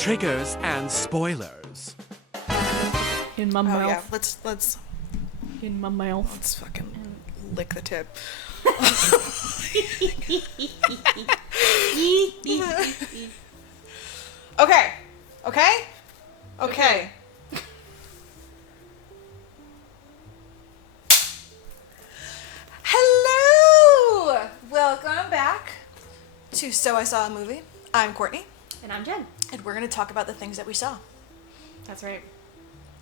triggers and spoilers. In my mouth. Yeah, let's In my mouth. let's fucking lick the tip. Okay. Hello! Welcome back to So I Saw a Movie. I'm Courtney, And I'm Jen. and we're going to talk about the things that we saw. That's right.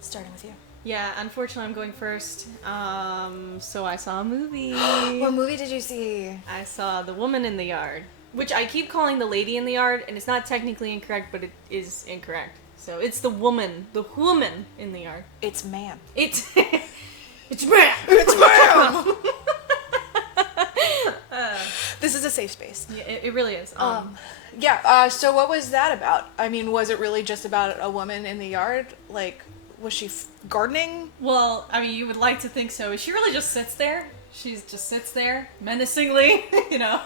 Starting with you. Yeah, unfortunately I'm going first. So I saw a movie. What movie did you see? I saw The Woman in the Yard, which I keep calling The Lady in the Yard, and it's not technically incorrect, but it is incorrect. So it's the woman in the yard. It's man. It's it's man. It's man! This is a safe space. Yeah, it really is. So what was that about? I mean, was it really just about a woman in the yard? Like, was she gardening? Well, I mean, you would like to think so. She really just sits there. She just sits there menacingly, you know.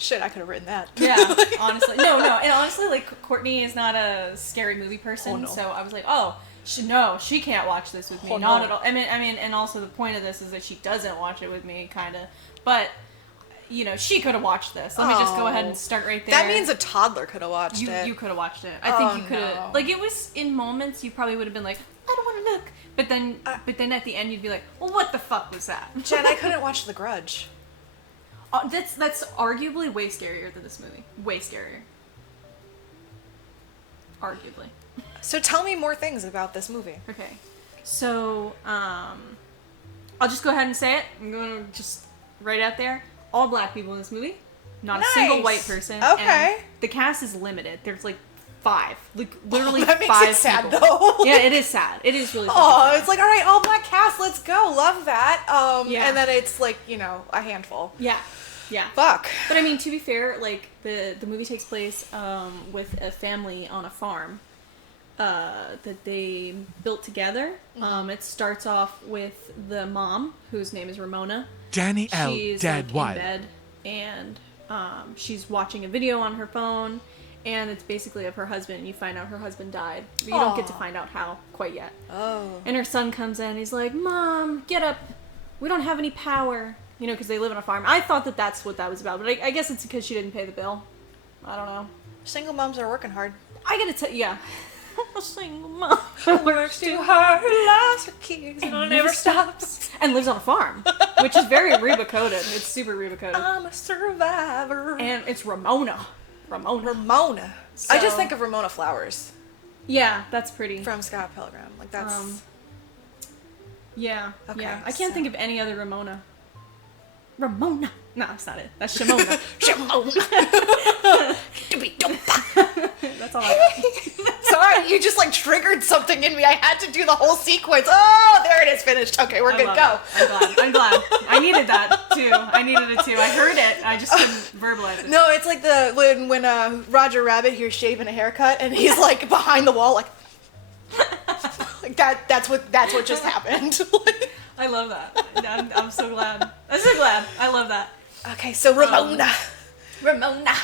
Shit, I could have written that. Yeah, honestly. No. And honestly, like, Courtney is not a scary movie person. Oh, no. So I was like, she can't watch this with me. Oh, Not no. at all. I mean, and also the point of this is that she doesn't watch it with me, kind of. But, you know, she could have watched this. Let me just go ahead and start right there. That means a toddler could have watched it. You could have watched it. I think you could have. no. Like, it was in moments you probably would have been like, I don't want to look. But then at the end you'd be like, well, what the fuck was that? Jen, I couldn't watch The Grudge. That's arguably way scarier than this movie. Way scarier. Arguably. So tell me more things about this movie. Okay. So, I'll just go ahead and say it. I'm going to just right out there. All black people in this movie. Not a single white person. Okay. And the cast is limited. There's like 5. Like, literally That makes 5 it sad, people. though. Yeah, it is sad. It is really Oh, sad. it's like, all right, all black cast, let's go. Love that. Yeah. And then it's like, you know, a handful. Yeah. Yeah. Fuck. But I mean, to be fair, like, the movie takes place with a family on a farm that they built together. It starts off with the mom, whose name is Ramona. Danny L. She's Dead like, White. in bed, and she's watching a video on her phone, and it's basically of her husband. You find out her husband died, but you don't get to find out how quite yet. Oh. And her son comes in, he's like, Mom, get up. We don't have any power. You know, because they live on a farm. I thought that that's what that was about, but I guess it's because she didn't pay the bill. I don't know. Single moms are working hard. I gotta tell yeah. A single mom Works too hard, loves her kids, and never stops. and lives on a farm, which is very Reba coded. It's super Reba coded. I'm a survivor. And it's Ramona. Ramona. So- I just think of Ramona Flowers Yeah, that's pretty. from Scott Pilgrim. Like, that's... Yeah. Okay, Yeah. I can't so- think of any other Ramona. Ramona. No, that's not it. That's Shimona. That's all I got. Sorry, you just, like, triggered something in me. I had to do the whole sequence. Oh, there it is, finished. Okay, we're I good. love Go. it. I'm glad. I needed that too. I heard it. I just couldn't verbalize it. No, it's like when Roger Rabbit hears shaving a haircut and he's like behind the wall, like, like that's what just happened. I love that. I'm so glad. I'm so glad. I love that. Okay, so Ramona. Ramona.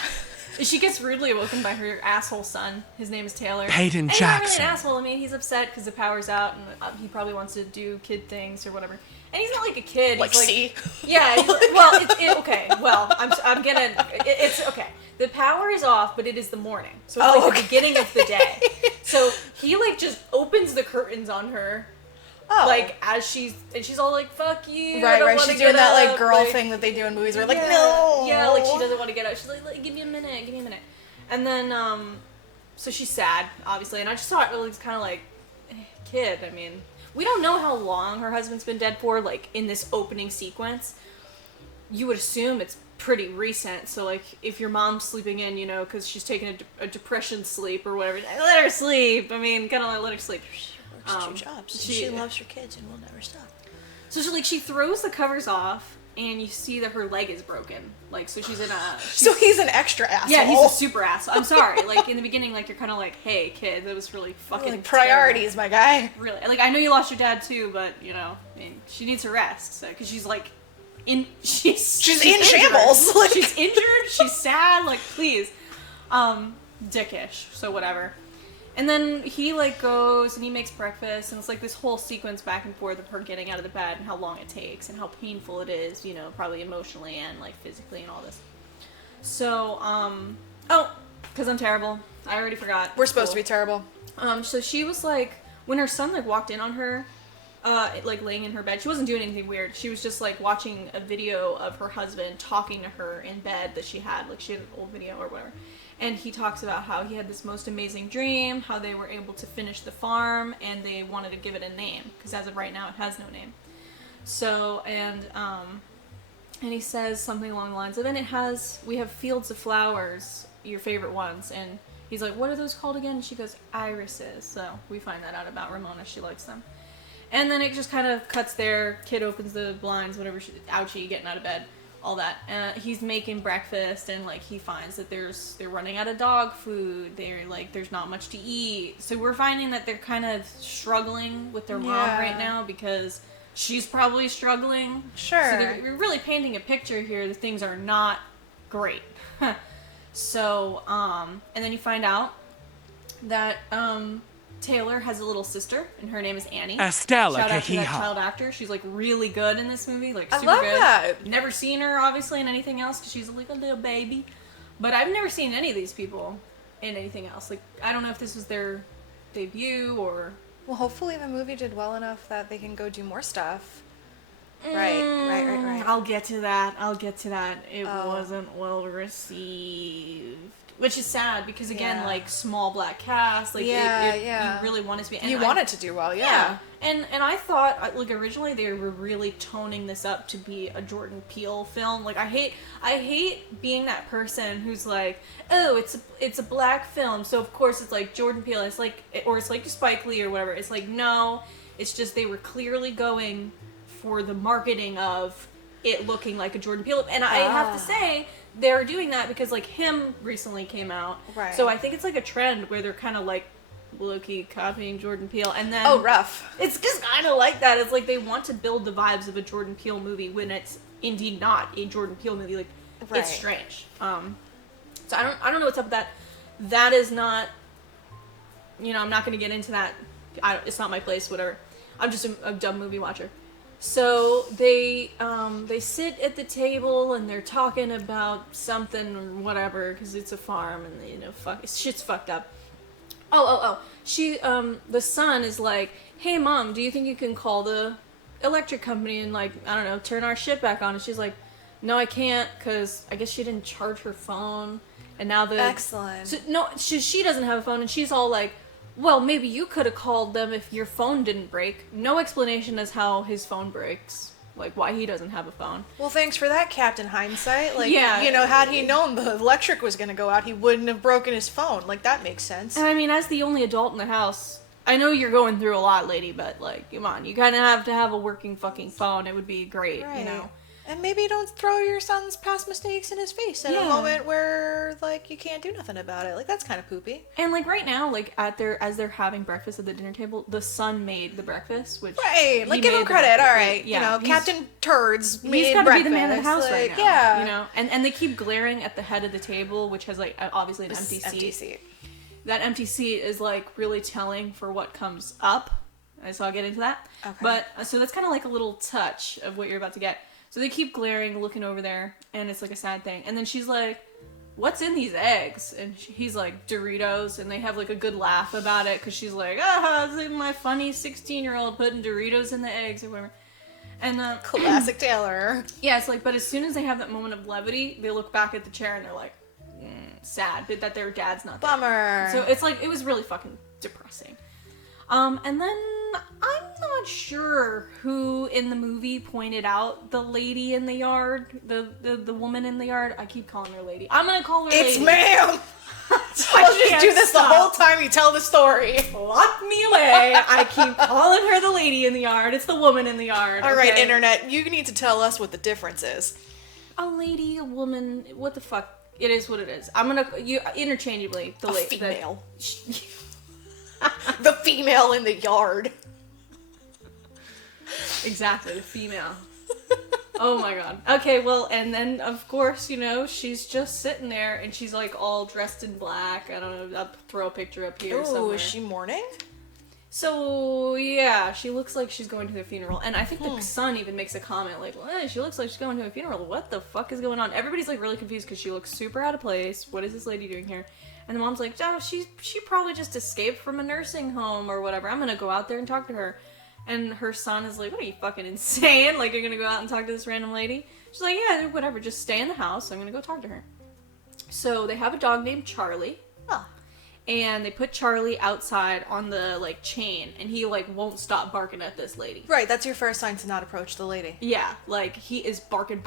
She gets rudely awoken by her asshole son. His name is Taylor. Peyton and Jackson. He's not really an asshole. I mean, he's upset because the power's out and he probably wants to do kid things or whatever. And he's not like a kid. Like, he's see? Yeah. He's like, well, okay. Well, I'm gonna. It's okay. The power is off, but it is the morning, so it's like the beginning of the day. So he like just opens the curtains on her. Oh. Like, as she's all like, fuck you. I Right. don't wanna She's get doing that, like, up, girl thing that they do in movies where, like, yeah, no. Yeah, like, she doesn't want to get up. She's like, give me a minute. And then, so she's sad, obviously. And I just thought it was kind of like, kid, I mean, we don't know how long her husband's been dead for, like, in this opening sequence. You would assume it's pretty recent. So, like, if your mom's sleeping in, you know, because she's taking a depression sleep or whatever, let her sleep. I mean, kind of let her sleep. Works 2 jobs. She loves her kids and will never stop. So she throws the covers off, and you see that her leg is broken. Like, so she's in a... So he's an extra asshole. Yeah, he's a super asshole. I'm sorry. Like, in the beginning, like, you're kind of like, hey, kid, that was really fucking like, priorities, terrible. my guy. Really. Like, I know you lost your dad, too, but, you know, I mean, she needs her rest. So, because she's, like, she's in injured. shambles. Like... She's injured. She's sad. Like, please. dickish, so whatever. And then he, like, goes and he makes breakfast, and it's, like, this whole sequence back and forth of her getting out of the bed and how long it takes and how painful it is, you know, probably emotionally and, like, physically and all this. So, because I'm terrible. I already forgot. We're supposed to be terrible. So she was, like, when her son, like, walked in on her, like, laying in her bed, she wasn't doing anything weird. She was just, like, watching a video of her husband talking to her in bed that she had. Like, she had an old video or whatever. And he talks about how he had this most amazing dream, how they were able to finish the farm, and they wanted to give it a name, because as of right now, it has no name. So, and he says something along the lines of, and we have fields of flowers, your favorite ones, and he's like, what are those called again? And she goes, irises. So we find that out about Ramona, she likes them. And then it just kind of cuts there, kid opens the blinds, whatever, ouchie, getting out of bed. All that. He's making breakfast, and like he finds that they're running out of dog food. They're like, there's not much to eat. So we're finding that they're kind of struggling with their mom right now, because she's probably struggling. Sure. So they're really painting a picture here that things are not great. So, and then you find out that Taylor has a little sister, and her name is Annie. Estella Shout out to that Cahiha. child actor. She's like really good in this movie, like I super love good. that. Never seen her obviously in anything else because she's like a little baby, but I've never seen any of these people in anything else. Like I don't know if this was their debut or. Well, hopefully the movie did well enough that they can go do more stuff. Right. I'll get to that. It wasn't well received. Which is sad because again, like small black cast, like you really want it to be. And you want it to do well, yeah. And I thought like originally they were really toning this up to be a Jordan Peele film. Like I hate being that person who's like, oh, it's a black film, so of course it's like Jordan Peele. It's like or it's like Spike Lee or whatever. It's like no, it's just they were clearly going for the marketing of it looking like a Jordan Peele, and I have to say. They're doing that because, like, Him recently came out. Right. So I think it's, like, a trend where they're kind of, like, low-key copying Jordan Peele. And then... Oh, rough. It's just kind of like that. It's like they want to build the vibes of a Jordan Peele movie when it's indeed not a Jordan Peele movie. Like, it's strange. So I don't know what's up with that. That is not... You know, I'm not going to get into that. It's not my place, whatever. I'm just a dumb movie watcher. So they sit at the table and they're talking about something or whatever because it's a farm and you know shit's fucked up. She the son is like, hey mom, do you think you can call the electric company and like I don't know turn our shit back on? And she's like, no, I can't because I guess she didn't charge her phone and now the excellent. So, no, she doesn't have a phone and she's all like. Well, maybe you could have called them if your phone didn't break. No explanation as how his phone breaks. Like, why he doesn't have a phone. Well, thanks for that, Captain Hindsight. Like, yeah. You know, had he known the electric was going to go out, he wouldn't have broken his phone. Like, that makes sense. And I mean, as the only adult in the house, I know you're going through a lot, lady, but, like, come on. You kind of have to have a working fucking phone. It would be great, you know? And maybe don't throw your son's past mistakes in his face at a moment where, like, you can't do nothing about it. Like, that's kind of poopy. And, like, right now, like, as they're having breakfast at the dinner table, the son made the breakfast, which... Right, like, give him credit, alright. Yeah, you know, Captain Turds made he's gotta breakfast. Be the man of the house right now. Yeah. You know? And they keep glaring at the head of the table, which has, like, obviously an empty seat. That empty seat is, like, really telling for what comes up. So I'll get into that. Okay. But, so that's kind of like a little touch of what you're about to get. So they keep glaring, looking over there, and it's like a sad thing. And then she's like, what's in these eggs? And he's like, Doritos. And they have like a good laugh about it because she's like, it's like my funny 16-year-old putting Doritos in the eggs or whatever. And classic Taylor. Yeah, it's like, but as soon as they have that moment of levity, they look back at the chair and they're like, sad that their dad's not there. Bummer. So it's like, it was really fucking depressing. And then I'm not sure who in the movie pointed out the lady in the yard, the woman in the yard. I keep calling her lady. I'm gonna call her lady. It's ma'am! I'll just do this the whole time you tell the story. Lock me away. I keep calling her the lady in the yard. It's the woman in the yard. Alright, okay? internet, you need to tell us what the difference is. A lady, a woman, what the fuck? It is what it is. I'm gonna, interchangeably, the lady. Female. The female in the yard. Exactly, the female. Oh my god. Okay, well, and then of course, you know, she's just sitting there and she's like all dressed in black. I don't know, I'll throw a picture up here Ooh, somewhere. is she mourning? So, yeah, she looks like she's going to a funeral. And I think the son even makes a comment like, well, she looks like she's going to a funeral. What the fuck is going on? Everybody's like really confused because she looks super out of place. What is this lady doing here? And the mom's like, oh, she probably just escaped from a nursing home or whatever. I'm gonna go out there and talk to her. And her son is like, what are you, fucking insane? Like, you're gonna go out and talk to this random lady? She's like, yeah, whatever, just stay in the house. I'm gonna go talk to her. So they have a dog named Charlie. Oh. And they put Charlie outside on the, like, chain. And he, like, won't stop barking at this lady. Right, that's your first sign to not approach the lady. Yeah, like, he is barking.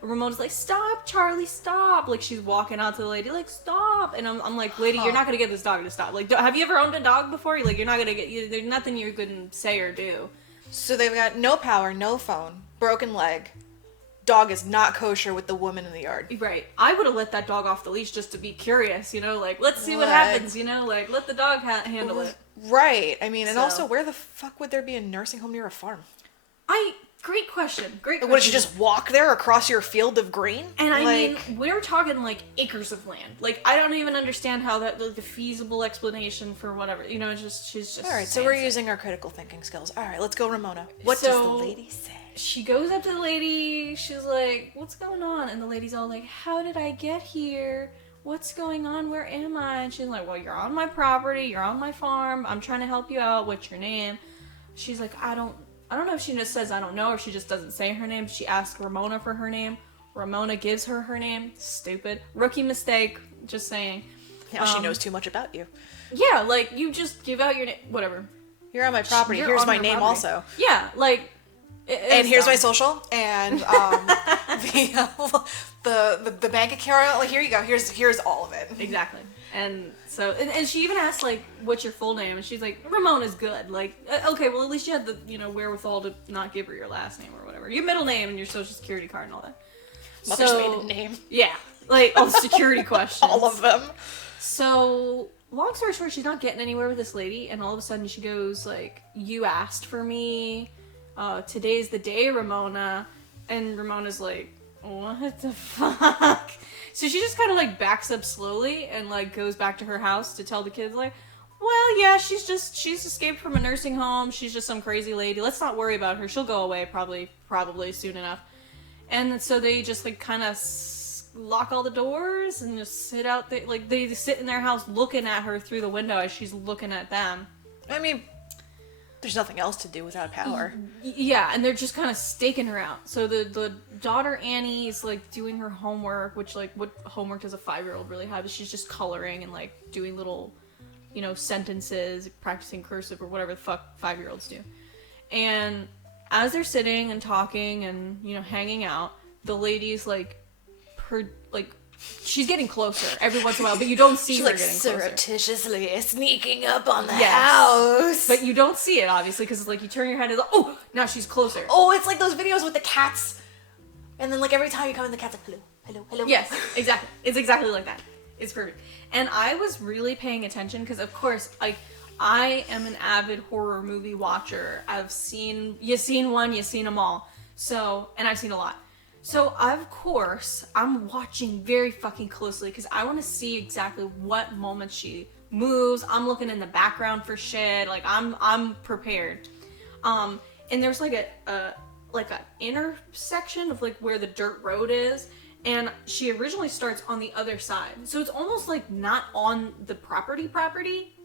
Ramona's like, stop, Charlie, stop. Like, she's walking out to the lady, like, stop. And I'm like, lady, you're not gonna get this dog to stop. Like, have you ever owned a dog before? Like, you're not gonna there's nothing you can say or do. So they've got no power, no phone, broken leg. Dog is not kosher with the woman in the yard. Right. I would have let that dog off the leash just to be curious, you know? Like, let's see what happens, you know? Like, let the dog handle it. Right. I mean, and So. also, where the fuck would there be a nursing home near a farm? Great question. Great question. Would you just walk there across your field of green? And I mean, we're talking like acres of land. Like, I don't even understand how that, like, the feasible explanation for whatever, you know, she's just. All right, so we're using our critical thinking skills. All right, let's go, Ramona. What So, does the lady say? She goes up to the lady, she's like, what's going on? And the lady's all like, how did I get here? What's going on? Where am I? And she's like, well, you're on my property, you're on my farm, I'm trying to help you out, what's your name? She's like, I don't know if she just says I don't know or she just doesn't say her name. She asks Ramona for her name. Ramona gives her name. Stupid. Rookie mistake, just saying. Now she knows too much about you. Yeah, like, you just give out your name, whatever. You're on my property. You're Here's on my her name property. also. Yeah, like... And here's my social, and the bank account. Like, here you go. Here's all of it. Exactly. And so, and she even asked, like, what's your full name? And she's like, Ramona's good. Like, okay, well, at least you had the, you know, wherewithal to not give her your last name or whatever. Your middle name and your social security card and all that. Mother's maiden name. Yeah. Like, all the security questions. All of them. So, long story short, she's not getting anywhere with this lady, and all of a sudden she goes, like, you asked for me. Today's the day, Ramona. And Ramona's like, what the fuck? So she just kind of, like, backs up slowly and, like, goes back to her house to tell the kids, like, well, yeah, she's escaped from a nursing home. She's just some crazy lady. Let's not worry about her. She'll go away probably soon enough. And so they just, like, kind of lock all the doors and just sit out there. Like, they sit in their house looking at her through the window as she's looking at them. I mean, there's nothing else to do without power. Yeah, and they're just kind of staking her out. So the daughter Annie is, like, doing her homework, which, like, what homework does a 5-year-old really have? She's just coloring and, like, doing little, you know, sentences, practicing cursive or whatever the fuck 5-year-olds do. And as they're sitting and talking and, you know, hanging out, the lady's, like, she's getting closer every once in a while, but you don't see She's, her like, getting closer. surreptitiously sneaking up on the house. But you don't see it, obviously, because it's like you turn your head and it's like, oh, now she's closer. Oh, it's like those videos with the cats. And then, like, every time you come in, the cat's like, hello, hello, hello. Yes, exactly. It's exactly like that. It's perfect. And I was really paying attention because, of course, like, I am an avid horror movie watcher. You've seen one, you've seen them all. So, and I've seen a lot. So, of course, I'm watching very fucking closely because I want to see exactly what moment she moves. I'm looking in the background for shit. Like, I'm prepared. And there's like a intersection of, like, where the dirt road is, and she originally starts on the other side. So it's almost like not on the property,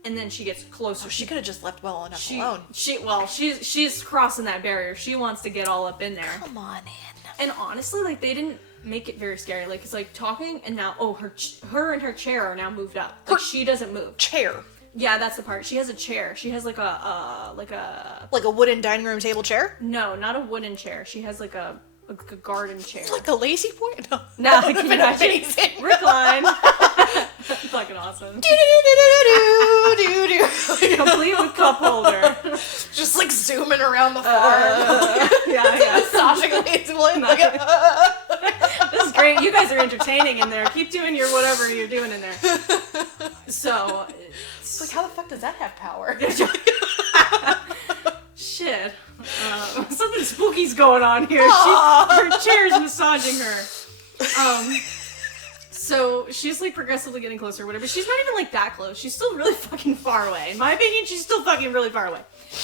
and then she gets closer. So she could have just left well enough alone. She's crossing that barrier. She wants to get all up in there. Come on in. And honestly, like, they didn't make it very scary. Like, it's like talking, and now, her and her chair are now moved up. Like, she doesn't move. Chair. Yeah, that's the part. She has a chair. She has like a wooden dining room table chair? No, not a wooden chair. She has like a garden chair. Like a lazy boy? No. Nah, That would have been amazing. Recline. Fucking awesome. Complete with cup holder. Just, like, zooming around the farm. Yeah. Massaging lazy boy. This is great. You guys are entertaining in there. Keep doing your whatever you're doing in there. So, It's like, how the fuck does that have power? shit. Something spooky's going on here. Her chair's massaging her. So she's like progressively getting closer or whatever. She's not even like that close. She's still really fucking far away. In my opinion, she's still fucking really far away.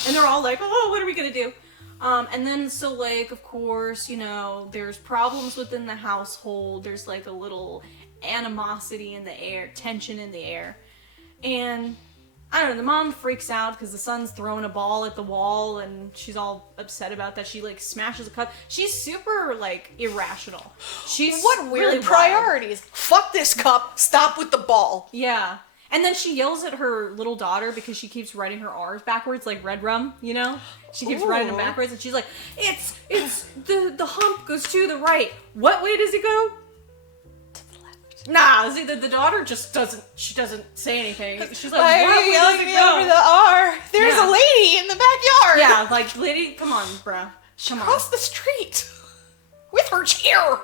And they're all like, oh, what are we gonna do? And then so like, of course, you know, there's problems within the household. There's like a little animosity in the air, tension in the air. And I don't know, the mom freaks out because the son's throwing a ball at the wall and she's all upset about that. She like smashes a cup. She's super like irrational. She's What weird really priorities? Fuck this cup. Stop with the ball. Yeah. And then she yells at her little daughter because she keeps writing her R's backwards, like red rum, you know? She keeps writing them backwards and she's like, it's the hump goes to the right. What way does it go? Nah, see, the daughter just doesn't say anything. She's like, Why what are you way yelling does it me go? over the R? There's Yeah. a lady in the backyard. Yeah, like, lady, come on, bruh. She Come on. crossed the street with her chair.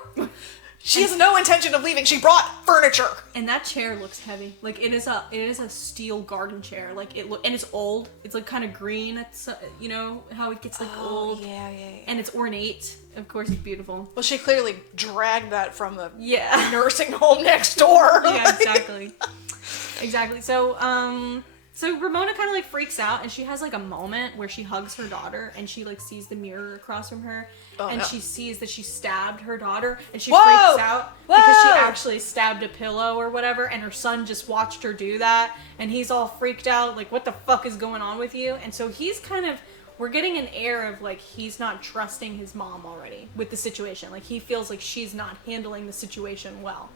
She has no intention of leaving. She brought furniture. And that chair looks heavy. Like, it is a steel garden chair. Like, and it's old. It's like kind of green. It's, you know, how it gets like old. Yeah. And it's ornate. Of course, it's beautiful. Well, she clearly dragged that from the Yeah. nursing home next door. Yeah, exactly. Exactly. So Ramona kind of like freaks out and she has like a moment where she hugs her daughter and she like sees the mirror across from her and she sees that she stabbed her daughter and she freaks out because she actually stabbed a pillow or whatever and her son just watched her do that and he's all freaked out like, what the fuck is going on with you? And so he's kind of, we're getting an air of like he's not trusting his mom already with the situation. Like he feels like she's not handling the situation well.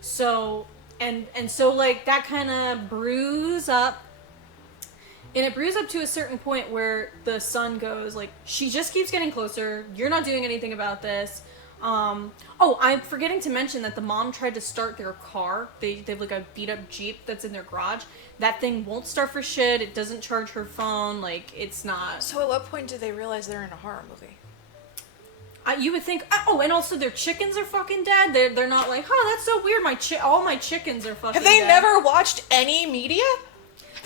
So and so like that kind of brews up. And it brews up to a certain point where the son goes like, she just keeps getting closer. You're not doing anything about this. I'm forgetting to mention that the mom tried to start their car. They've like a beat up Jeep that's in their garage. That thing won't start for shit. It doesn't charge her phone. Like it's not. So at what point do they realize they're in a horror movie? You would think. Oh, and also their chickens are fucking dead. They're not like, oh, that's so weird. All my chickens are fucking. Have they dead. never watched any media?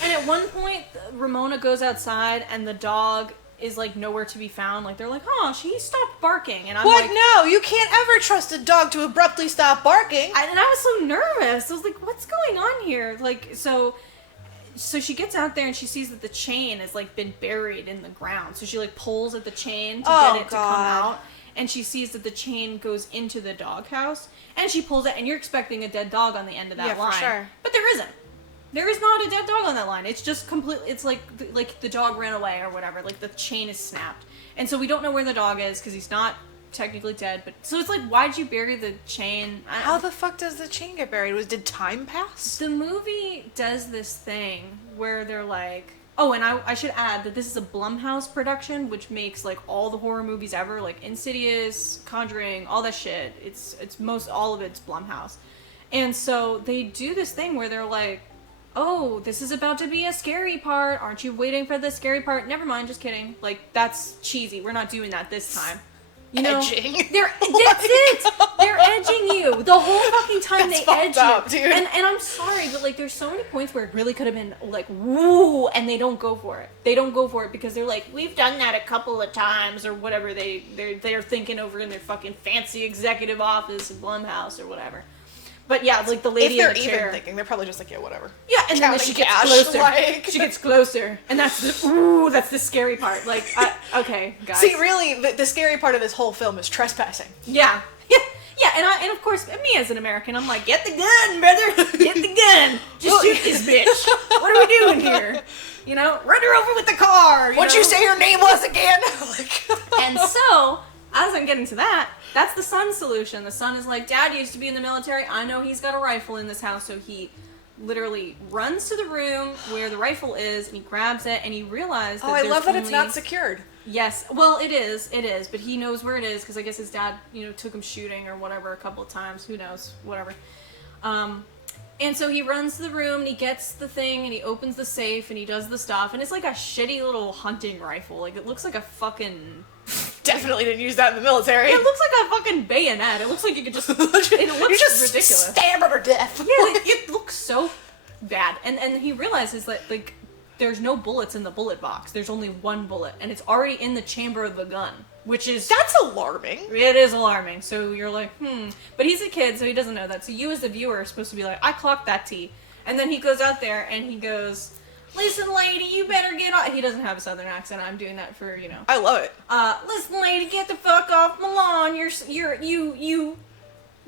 And at one point, Ramona goes outside, and the dog is like nowhere to be found. Like they're like, oh, he stopped barking, and I'm What? like, No, you can't ever trust a dog to abruptly stop barking. and I was so nervous. I was like, what's going on here? Like so she gets out there and she sees that the chain has like been buried in the ground. So she like pulls at the chain to get it to come out. And she sees that the chain goes into the doghouse, and she pulls it, and you're expecting a dead dog on the end of that line. For sure. But there isn't. There is not a dead dog on that line. It's just completely, it's like the dog ran away or whatever. Like the chain is snapped. And so we don't know where the dog is because he's not technically dead. But so it's like, why'd you bury the chain? How the fuck does the chain get buried? Did time pass? The movie does this thing where they're like, oh, and I should add that this is a Blumhouse production, which makes like all the horror movies ever, like Insidious, Conjuring, all that shit. It's all of it's Blumhouse. And so they do this thing where they're like, oh, this is about to be a scary part. Aren't you waiting for the scary part? Never mind, just kidding. Like, that's cheesy. We're not doing that this time. You know? Edging. That's it! They're edging you. The whole fucking time That's they edge fucked up, you. dude. And I'm sorry, but like, there's so many points where it really could have been like, woo, and they don't go for it. They don't go for it because they're like, we've done that a couple of times or whatever they're thinking over in their fucking fancy executive office in Blumhouse or whatever. But yeah, like the lady in the chair. If they're even thinking, they're probably just like, yeah, whatever. Yeah, and then Counting she gets cash, closer. like- She gets closer, and that's the scary part. Like, okay, guys. See, really, the scary part of this whole film is trespassing. Yeah, and of course, me as an American, I'm like, get the gun, brother, get the gun, just shoot this bitch. What are we doing here? You know, run her over with the car. What'd you say your name was again? And so, as I'm getting to that, that's the son's solution. The son is like, Dad used to be in the military. I know he's got a rifle in this house. So he literally runs to the room where the rifle is, and he grabs it, and he realizes that I there's love that it's only- not secured. Yes. Well, it is, but he knows where it is because I guess his dad, took him shooting or whatever a couple of times. Who knows? Whatever. And so he runs to the room and he gets the thing and he opens the safe and he does the stuff, and it's like a shitty little hunting rifle. Like, it looks like a fucking... Definitely didn't use that in the military. It looks like a fucking bayonet. It looks like you could just... It looks you just ridiculous. stab her to death. Yeah, it looks so bad. And he realizes that, like, there's no bullets in the bullet box. There's only one bullet, and it's already in the chamber of the gun, which is... That's alarming. It is alarming. So you're like, But he's a kid, so he doesn't know that. So you as the viewer are supposed to be like, I clocked that T. And then he goes out there, and he goes, listen, lady, you better get off... He doesn't have a southern accent. I'm doing that for, I love it. Listen, lady, get the fuck off my lawn. You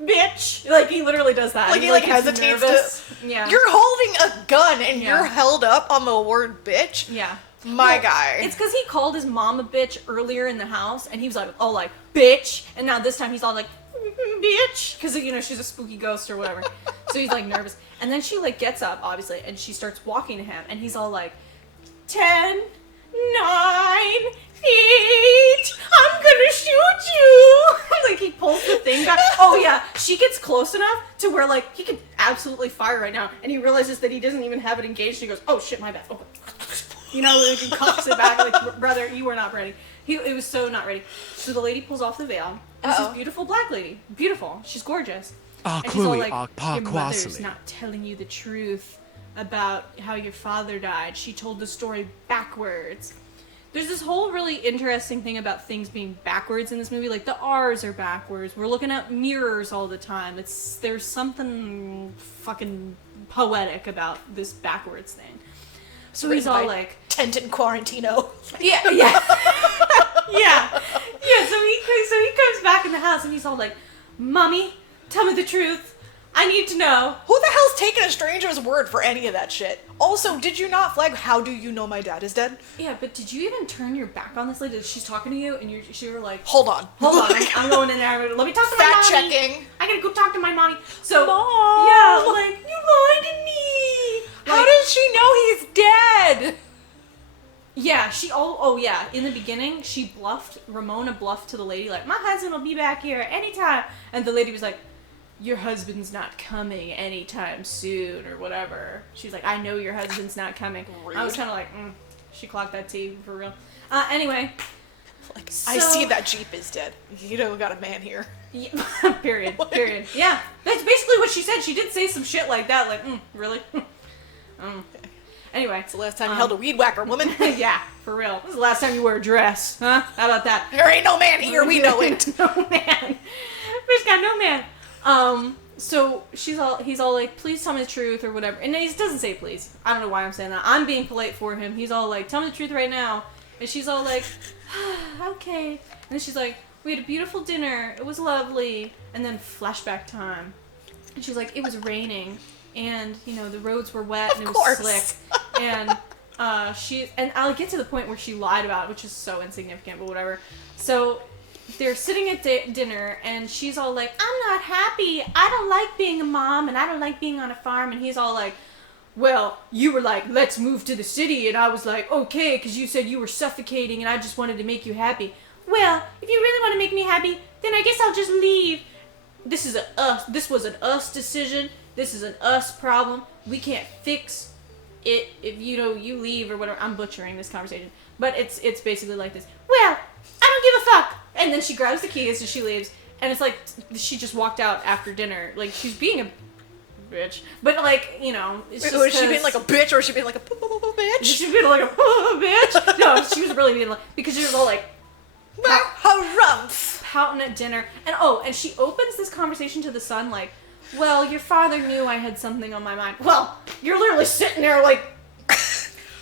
bitch. Like, he literally does that. Like, he like gets hesitates nervous. to... Yeah. You're holding a gun, and Yeah. you're held up on the word bitch? Yeah. My guy. It's because he called his mom a bitch earlier in the house, and he was like, all like, bitch. And now this time he's all like, bitch. Because, she's a spooky ghost or whatever. So he's like nervous. And then she like gets up, obviously, and she starts walking to him, and he's all like, 10, 9, 8, I'm gonna shoot you. Like, he pulls the thing back. Oh yeah, she gets close enough to where like he could absolutely fire right now, and he realizes that he doesn't even have it engaged. He goes, oh shit, my bad. Oh. Like, he cocks it back, like, brother, you were not ready. It was so not ready. So the lady pulls off the veil, and it's this beautiful black lady. Beautiful. She's gorgeous. And she's all like, your mother's not telling you the truth about how your father died. She told the story backwards. There's this whole really interesting thing about things being backwards in this movie. Like, the R's are backwards. We're looking at mirrors all the time. There's something fucking poetic about this backwards thing. So he's all like... Tenton Quarantino. Yeah. Yeah. So he comes back in the house, and he's all like, Mommy, tell me the truth. I need to know. Who the hell's taking a stranger's word for any of that shit? Also, did you not flag, how do you know my dad is dead? Yeah, but did you even turn your back on this lady? She's talking to you, and you were like... Hold on. I'm going in there. Let me talk to my mommy. Fact checking. I gotta go talk to my mommy. So, Mom. yeah, like, you lied to me. How does she know he's dead? Yeah, yeah. In the beginning, Ramona bluffed to the lady, like, my husband will be back here anytime. And the lady was like, your husband's not coming anytime soon, or whatever. She's like, I know your husband's not coming. Rude. I was kind of like, she clocked that T, for real. Anyway. Like, I see that Jeep is dead. You know, we got a man here. Yeah, period. Yeah, that's basically what she said. She did say some shit like that, like, really? Anyway. It's the last time you held a weed whacker, woman. Yeah, for real. This is the last time you wore a dress, huh? How about that? There ain't no man here, we know it. No man. There's got no man. So he's all like, please tell me the truth, or whatever. And he doesn't say please. I don't know why I'm saying that. I'm being polite for him. He's all like, tell me the truth right now. And she's all like, okay. And then she's like, we had a beautiful dinner. It was lovely. And then flashback time. And she's like, it was raining. And, the roads were wet, and it was slick. And and I'll get to the point where she lied about it, which is so insignificant, but whatever. So they're sitting at dinner, and she's all like, I'm not happy. I don't like being a mom, and I don't like being on a farm. And he's all like, well, you were like, let's move to the city. And I was like, okay, because you said you were suffocating, and I just wanted to make you happy. Well, if you really want to make me happy, then I guess I'll just leave. This was an us decision. This is an us problem. We can't fix it if you leave or whatever. I'm butchering this conversation, but it's basically like this. Well, I don't give a fuck. And then she grabs the keys and she leaves. And it's like she just walked out after dinner. Like, she's being a bitch, but like, it's just. Was she being like a bitch, or was she being like a bitch? She being like a bitch. No, she was really being like, because she was all like, harumph, pouting at dinner, and she opens this conversation to the son like, well, your father knew I had something on my mind. Well, you're literally sitting there like,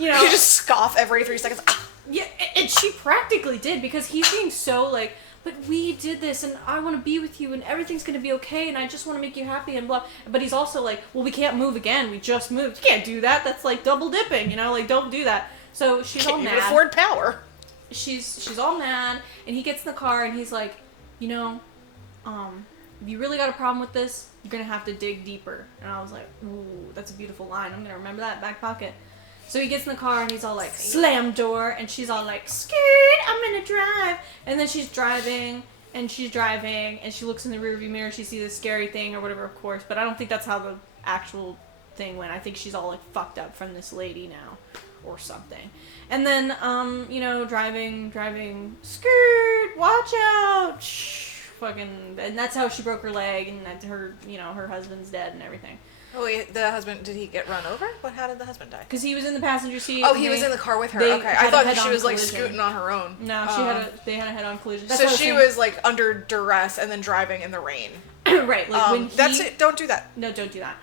You just scoff every 3 seconds. Yeah, and she practically did, because he's being so like, but we did this, and I want to be with you, and everything's going to be okay, and I just want to make you happy, and blah. But he's also like, well, we can't move again. We just moved. You can't do that. That's like double dipping, like, don't do that. So she's all mad. Can't even afford power. She's all mad, and he gets in the car, and he's like, if you really got a problem with this, you're going to have to dig deeper. And I was like, ooh, that's a beautiful line. I'm going to remember that back pocket. So he gets in the car, and he's all like, slam door, and she's all like, skirt, I'm going to drive. And then she's driving, and she looks in the rearview mirror, she sees a scary thing or whatever, of course. But I don't think that's how the actual thing went. I think she's all like fucked up from this lady now or something. And then, driving, skirt, watch out, shh. Fucking, and that's how she broke her leg, and that her husband's dead and everything. Oh wait, the husband, did he get run over? How did the husband die? Because he was in the passenger seat. Oh, he was in the car with her. they Okay, had I a thought head-on she was like collision. scooting on her own. No, they had a head-on collision. That's So what I she saying. was like under duress and then driving in the rain. Right, like when That's it. Don't do that. No, don't do that.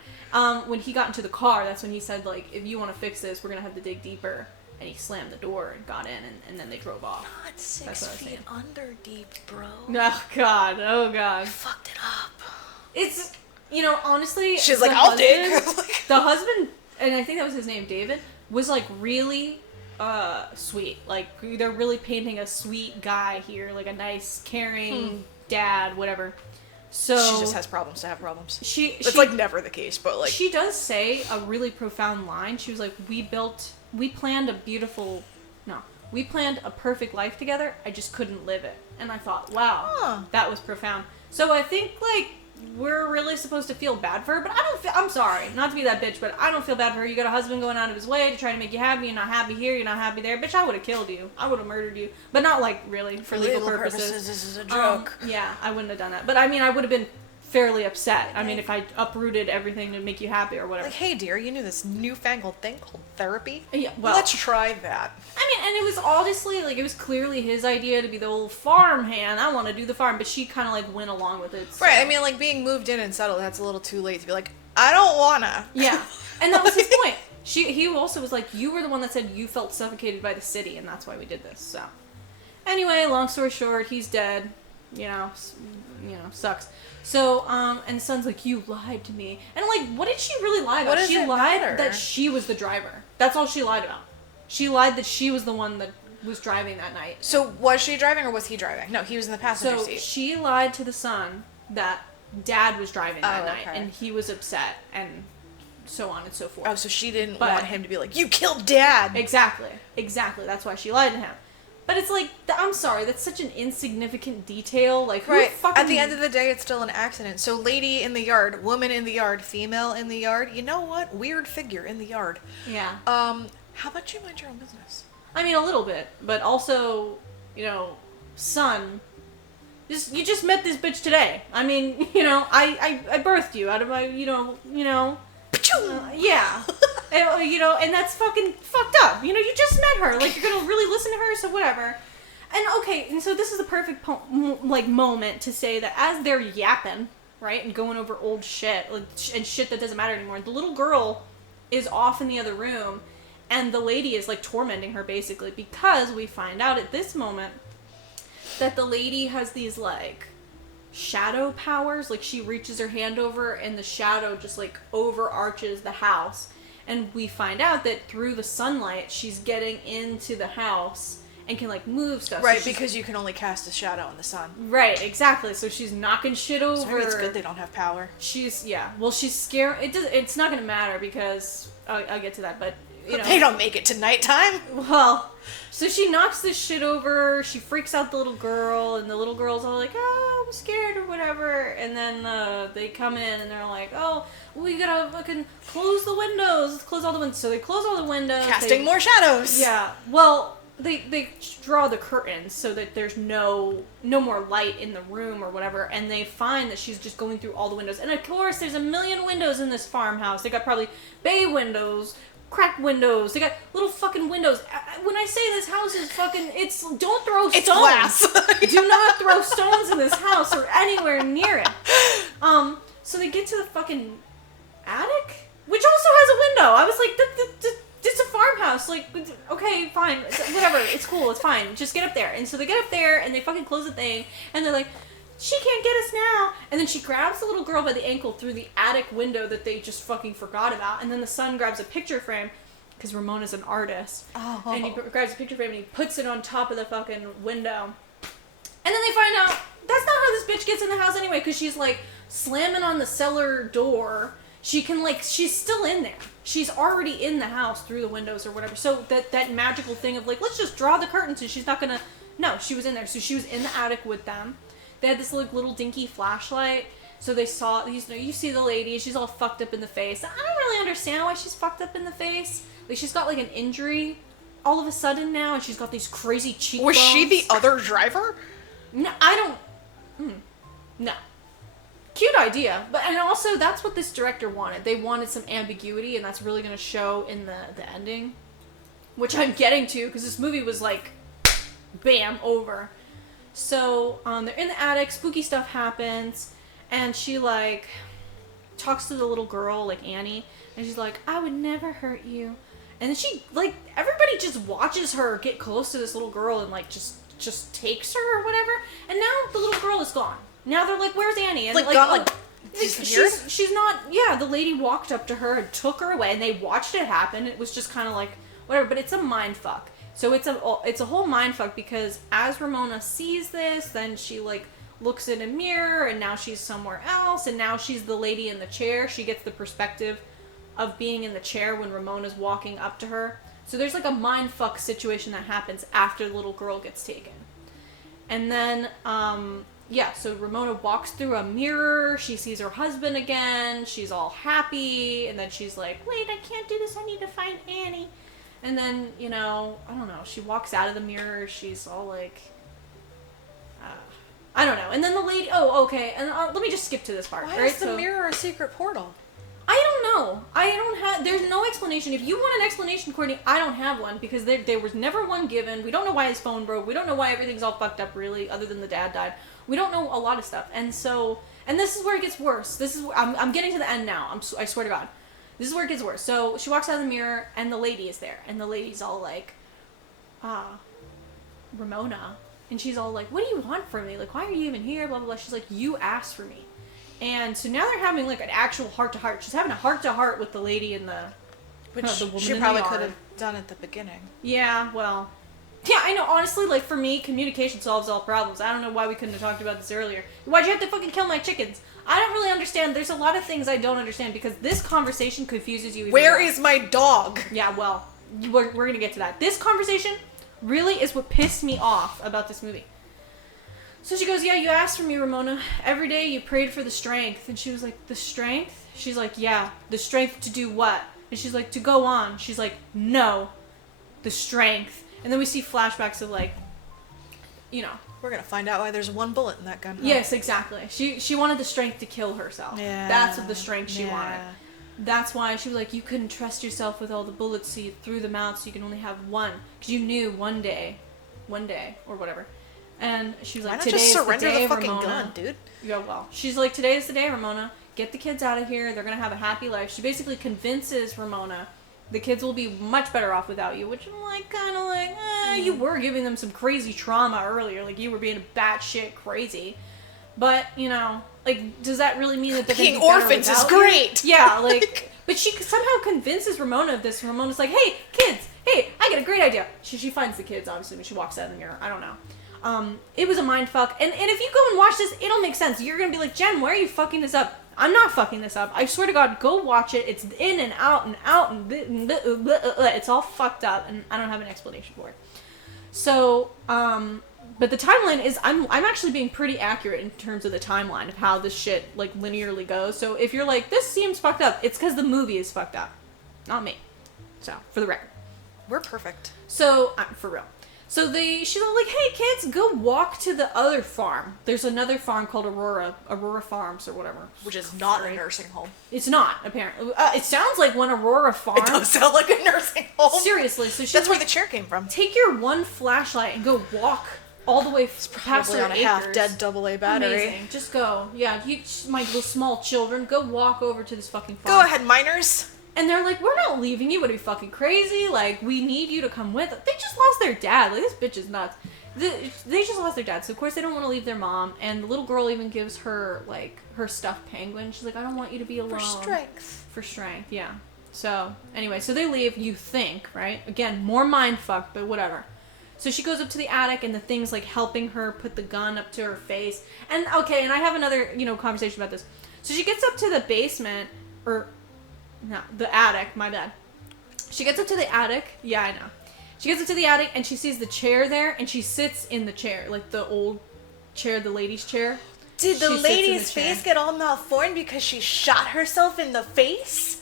When he got into the car, that's when he said, like, if you want to fix this, we're gonna have to dig deeper. And he slammed the door and got in, and then they drove off. Not That's 6 what I was feet saying. under deep, bro. Oh god, oh god. Fucked it up. It's, honestly, She's the like, I'll dig. husband- the husband, and I think that was his name, David, was like really sweet. Like, they're really painting a sweet guy here, like a nice, caring dad, whatever. So She just has problems to have problems. It's she like never the case, but like she does say a really profound line. She was like, we planned a perfect life together. I just couldn't live it. And I thought, wow, that was profound. So I think, like, we're really supposed to feel bad for her, but I'm sorry, not to be that bitch, but I don't feel bad for her. You got a husband going out of his way to try to make you happy. You're not happy here, you're not happy there. Bitch, I would have killed you. I would have murdered you. But not, like, really, for legal purposes. This is a joke. Yeah, I wouldn't have done that. But, I mean, I would have been fairly upset. I mean, if I uprooted everything to make you happy or whatever. Like, hey dear, you knew this newfangled thing called therapy? Yeah, well, let's try that. I mean, and it was honestly, like, it was clearly his idea to be the old farm hand. I want to do the farm, but she kind of, like, went along with it. So. Right, I mean, like, being moved in and settled, that's a little too late to be like, I don't wanna. Yeah, and that was his point. He also was like, you were the one that said you felt suffocated by the city, and that's why we did this, so. Anyway, long story short, he's dead. Sucks. So, and the son's like, you lied to me. And I'm like, what did she really lie about? What does She it lied matter? that she was the driver. That's all she lied about. She lied that she was the one that was driving that night. So, was she driving or was he driving? No, he was in the passenger So, seat. she lied to the son that dad was driving that night, okay. and he was upset, and so on and so forth. Oh, so she didn't But- want him to be like, you killed dad! Exactly. That's why she lied to him. But it's like, I'm sorry, that's such an insignificant detail. Like, who Right. fucking... At the end of the day, it's still an accident. So, lady in the yard, woman in the yard, female in the yard. You know what? Weird figure in the yard. Yeah. How about you mind your own business? I mean, a little bit, but also, son, you just met this bitch today. I mean, I birthed you out of my, yeah. And that's fucking fucked up. You just met her. Like, you're gonna really listen to her, so whatever. And okay, and so this is the perfect moment to say that as they're yapping, right, and going over old shit, and shit that doesn't matter anymore, the little girl is off in the other room, and the lady is, like, tormenting her, basically, because we find out at this moment that the lady has these, like, shadow powers. Like, she reaches her hand over, and the shadow just, like, overarches the house. And we find out that through the sunlight, she's getting into the house and can, like, move stuff. Right, so because you can only cast a shadow in the sun. Right, exactly. So she's knocking shit over. So maybe it's good they don't have power. She's scared. It's not gonna matter because I'll get to that, but They don't make it to nighttime. Well, so she knocks this shit over. She freaks out the little girl, and the little girl's all like, "Oh, I'm scared" or whatever. And then they come in and they're like, "Oh, we gotta fucking close the windows. Let's close all the windows." So they close all the windows. Casting more shadows. Yeah. Well, they draw the curtains so that there's no more light in the room or whatever, and they find that she's just going through all the windows. And of course, there's a million windows in this farmhouse. They got probably bay windows, cracked windows. They got little fucking windows. When I say this house is fucking, don't throw stones. It's glass. Do not throw stones in this house or anywhere near it. So they get to the fucking attic, which also has a window. I was like, it's a farmhouse. Like, okay, fine, whatever. It's cool. It's fine. Just get up there. And so they get up there and they fucking close the thing, and they're like, she can't get us now. And then she grabs the little girl by the ankle through the attic window that they just fucking forgot about. And then the son grabs a picture frame, because Ramona's an artist. Oh. And he grabs a picture frame and he puts it on top of the fucking window. And then they find out that's not how this bitch gets in the house anyway, because she's like slamming on the cellar door. She can, like, she's still in there. She's already in the house through the windows or whatever. So that magical thing of, like, let's just draw the curtains and she's not gonna... No, she was in there. So she was in the attic with them. They had this, like, little dinky flashlight. So they saw... You see the lady. She's all fucked up in the face. I don't really understand why she's fucked up in the face. Like, she's got, like, an injury all of a sudden now, and she's got these crazy cheekbones. Was she the other driver? No, I don't... No. Cute idea, but and also that's what this director wanted. They wanted some ambiguity, and that's really going to show in the ending, which I'm getting to because this movie was like, bam, over. So they're in the attic, spooky stuff happens, and she like talks to the little girl, like Annie, and she's like, I would never hurt you. And then she, like, everybody just watches her get close to this little girl and, like, just takes her or whatever. And now the little girl is gone. Now they're like, where's Annie? And like gone, like, she's not, yeah, the lady walked up to her and took her away, and they watched it happen. It was just kind of like, whatever, but it's a mind fuck. So it's a whole mind fuck because as Ramona sees this, then she, like, looks in a mirror, and now she's somewhere else, and now she's the lady in the chair. She gets the perspective of being in the chair when Ramona's walking up to her. So there's like a mindfuck situation that happens after the little girl gets taken. And then, so Ramona walks through a mirror, she sees her husband again, she's all happy, and then she's like, wait, I can't do this, I need to find Annie. And then, I don't know, she walks out of the mirror, she's all like, I don't know. And then the lady, and let me just skip to this part. Why is the mirror a secret portal? I don't know. There's no explanation. If you want an explanation, Courtney, I don't have one because there was never one given. We don't know why his phone broke. We don't know why everything's all fucked up, really, other than the dad died. We don't know a lot of stuff. And this is where it gets worse. I'm getting to the end now. I swear to God. This is where it gets worse. So she walks out of the mirror and the lady is there. And the lady's all like, Ramona. And she's all like, what do you want from me? Like, why are you even here? Blah, blah, blah. She's like, you asked for me. And so now they're having, like, an actual heart-to-heart. She's having a heart-to-heart with the lady in the... Which the woman she in probably the could yard. have done at the beginning. Yeah, well... Yeah, I know. Honestly, like, for me, communication solves all problems. I don't know why we couldn't have talked about this earlier. Why'd you have to fucking kill my chickens? I don't really understand. There's a lot of things I don't understand because this conversation confuses you even Where more. is my dog? Yeah, well, we're going to get to that. This conversation really is what pissed me off about this movie. So she goes, yeah, you asked for me, Ramona. Every day you prayed for the strength. And she was like, the strength? She's like, yeah, the strength to do what? And she's like, to go on. She's like, no, the strength. And then we see flashbacks of, like, We're going to find out why there's one bullet in that gun. Huh? Yes, exactly. She wanted the strength to kill herself. Yeah. That's what the strength she wanted. That's why she was like, you couldn't trust yourself with all the bullets, so you threw them out so you can only have one. Because you knew one day, or whatever. And she was like, today is the day, Why not just surrender the fucking Ramona. gun, dude? Yeah, well. She's like, today is the day, Ramona. Get the kids out of here. They're going to have a happy life. She basically convinces Ramona the kids will be much better off without you, which I'm like, kind of like, you were giving them some crazy trauma earlier. Like, you were being batshit crazy. But, like, does that really mean that they're being gonna be better orphans is without you? great. Yeah, like, but she somehow convinces Ramona of this. Ramona's like, hey, kids, hey, I got a great idea. She finds the kids, obviously, when she walks out of the mirror. I don't know. It was a mind fuck. And if you go and watch this, it'll make sense. You're gonna be like, Jen, why are you fucking this up? I'm not fucking this up. I swear to God, go watch it. It's in and out and out and it's all fucked up, and I don't have an explanation for it. So, but the timeline is, I'm actually being pretty accurate in terms of the timeline of how this shit, like, linearly goes. So if you're like, this seems fucked up, it's because the movie is fucked up. Not me. So, for the record. We're perfect. So, for real. So she's all like, hey kids, go walk to the other farm. There's another farm called Aurora Farms or whatever. Which is not a nursing home. It's not, apparently. It sounds like one Aurora farm. It does sound like a nursing home. Seriously, so she's That's like, where the chair came from. take your one flashlight and go walk all the way past Probably their on a acres. half-dead AA battery. Amazing. Just go. Yeah, you, my little small children, go walk over to this fucking farm. Go ahead, miners. And they're like, we're not leaving you. What are you, fucking crazy? Like, we need you to come with us. They just lost their dad. Like, this bitch is nuts. They just lost their dad. So, of course, they don't want to leave their mom. And the little girl even gives her, like, her stuffed penguin. She's like, I don't want you to be alone. For strength, yeah. So, anyway, so they leave, you think, right? Again, more mindfuck, but whatever. So she goes up to the attic, and the thing's, like, helping her put the gun up to her face. And, okay, and I have another, conversation about this. So she gets up to the basement, no, the attic, my bad. She gets up to the attic. Yeah, I know. She gets up to the attic and she sees the chair there and she sits in the chair. Like the old chair, the lady's chair. Did the lady's face get all malformed because she shot herself in the face?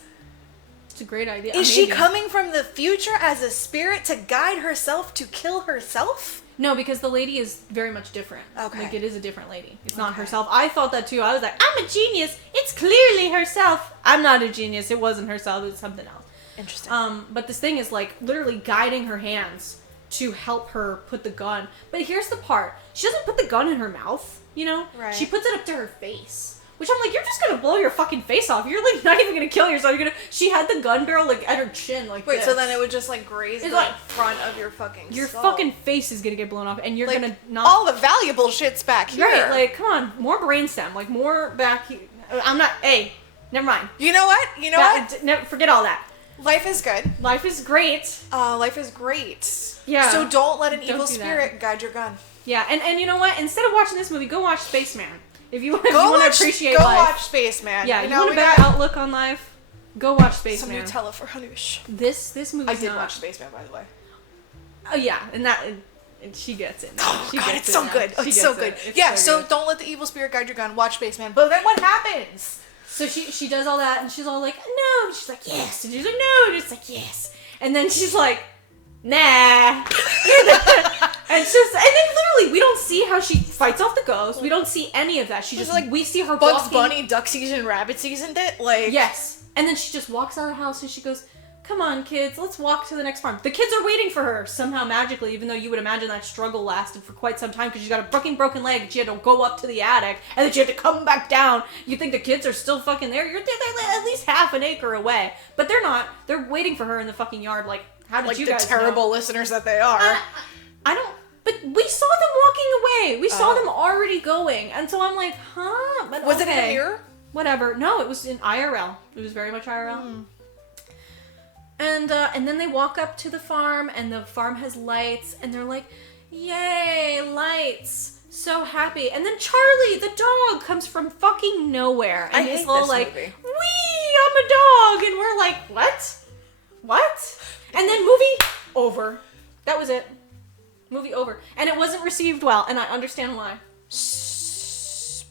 It's a great idea. Is she coming from the future as a spirit to guide herself to kill herself? No, because the lady is very much different. Okay. Like, it is a different lady. It's not Okay. herself. I thought that too. I was like, I'm a genius. It's clearly herself. I'm not a genius. It wasn't herself. It was something else. Interesting. But this thing is, like, literally guiding her hands to help her put the gun. But here's the part. She doesn't put the gun in her mouth, you know? Right. She puts it up to her face. Which I'm like, you're just gonna blow your fucking face off. You're, like, not even gonna kill yourself. She had the gun barrel, like, at her chin, like Wait, this. so then it would just like graze It's the like- front of your fucking Your skull. fucking face is gonna get blown off, and you're like, gonna not... all the valuable shit's back here. Right, like, come on, more brainstem, like, more back... I'm not... Hey, never mind. You know what? You know what? Never, forget all that. Life is good. Life is great. Life is great. Yeah. So don't let an Don't evil do that. spirit guide your gun. Yeah, and you know what? Instead of watching this movie, go watch Spaceman. If you want Go to appreciate Go life. watch Spaceman. Yeah, you you know, want a we better got outlook on life? Go watch some Spaceman. Nutella for Hanush. This movie. I did watch Spaceman, by the way. Oh yeah, and she gets it. Now. Oh She god, gets it's so now. good. She It's so gets good. it. It's Yeah, so good. don't let the evil spirit guide your gun. Watch Spaceman. But then what happens? So she does all that, and she's all like, no. And she's like, yes. And she's like, no. And it's like, yes. And then she's like, nah. And then literally, we don't see how she fights off the ghost. We don't see any of that. She just, like we see her Bugs walking. Bunny, duck season, rabbit seasoned it. Like Yes. And then she just walks out of the house and she goes, come on, kids, let's walk to the next farm. The kids are waiting for her somehow magically, even though you would imagine that struggle lasted for quite some time because she's got a fucking broken leg and she had to go up to the attic and then she had to come back down. You think the kids are still fucking there? They're at least half an acre away. But they're not. They're waiting for her in the fucking yard. Like, how did like you the guys terrible know? listeners that they are. I don't... But we saw them walking away. We saw them already going. And so I'm like, huh? But Was it in a okay. mirror? Whatever. No, it was in IRL. It was very much IRL. And then they walk up to the farm, and the farm has lights, and they're like, yay, lights. So happy. And then Charlie, the dog, comes from fucking nowhere. And I he's hate all this like, movie. wee, I'm a dog. And we're like, what? What? And then movie over. That was it. Movie over. And it wasn't received well, and I understand why. Just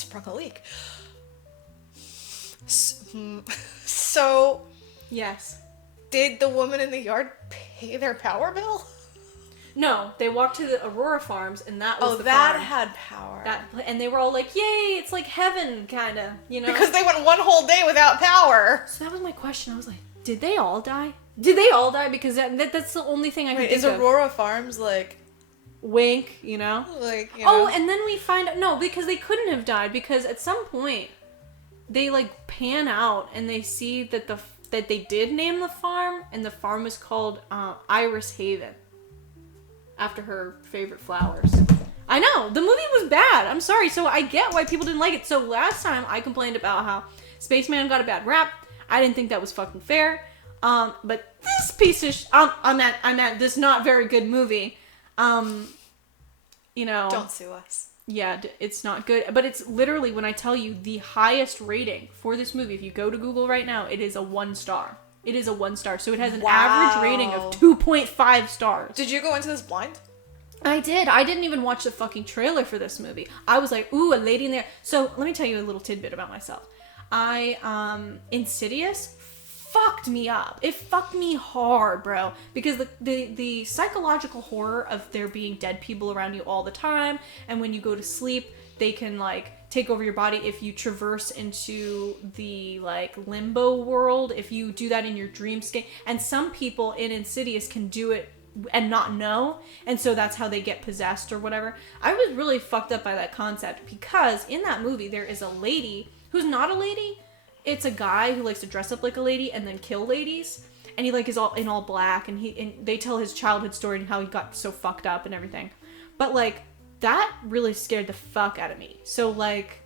sprung a leak. So, Yes. did the woman in the yard pay their power bill? No, they walked to the Aurora Farms, and that was Oh, the that farm. had power. And they were all like, yay, it's like heaven, kind of, you know? Because they went one whole day without power. So that was my question. I was like, did they all die? Did they all die? Because that's the only thing I could Wait, think is of. Aurora Farms like, Wink, you know? you Oh, know? and then we find out, no, because they couldn't have died, because at some point, they, like, pan out, and they see that that they did name the farm, and the farm was called Iris Haven. After her favorite flowers. I know, the movie was bad. I'm sorry. So I get why people didn't like it. So last time I complained about how Spaceman got a bad rap. I didn't think that was fucking fair. But this piece of I meant this not very good movie. You know. Don't sue us. Yeah, it's not good. But it's literally, when I tell you, the highest rating for this movie, if you go to Google right now, it is a 1 star. It is a 1 star. So it has an average rating of 2.5 stars. Did you go into this blind? I did. I didn't even watch the fucking trailer for this movie. I was like, ooh, a lady in there. So let me tell you a little tidbit about myself. Insidious fucked me up. It fucked me hard, bro. Because the psychological horror of there being dead people around you all the time, and when you go to sleep, they can, like, take over your body if you traverse into the, like, limbo world, if you do that in your dreamscape. And some people in Insidious can do it and not know, and so that's how they get possessed or whatever. I was really fucked up by that concept, because in that movie there is a lady who's not a lady. It's a guy who likes to dress up like a lady and then kill ladies, and he, like, is all in all black, and they tell his childhood story and how he got so fucked up and everything. But, like, that really scared the fuck out of me. So, like,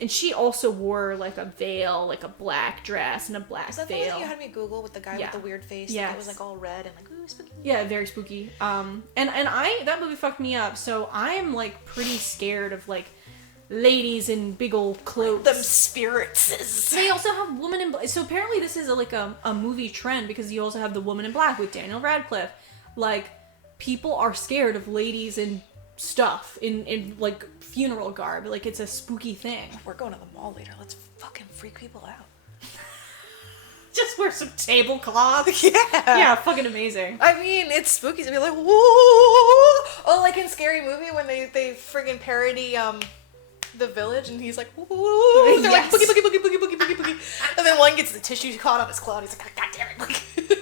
and she also wore, like, a veil, like a black dress and a black Is that the veil. one that you had me Google with the guy Yeah. with the weird face? Yes. That was, like, all red and, like, ooh, spooky. Yeah, very spooky. And that movie fucked me up. So I'm, like, pretty scared of, like, ladies in big old clothes. Them spirits. They also have woman in black. So apparently this is a movie trend, because you also have the woman in black with Daniel Radcliffe. Like, people are scared of ladies in stuff, in like funeral garb. Like, it's a spooky thing. We're going to the mall later. Let's fucking freak people out. Just wear some tablecloths. Yeah. Yeah, fucking amazing. I mean, it's spooky to be like, whoa. Oh, like in Scary Movie when they friggin' parody The Village and he's like, whoa. They're like, boogie, boogie, boogie, boogie, boogie, boogie, boogie. And then one gets the tissue caught on his cloud. He's like, God damn it, boogie.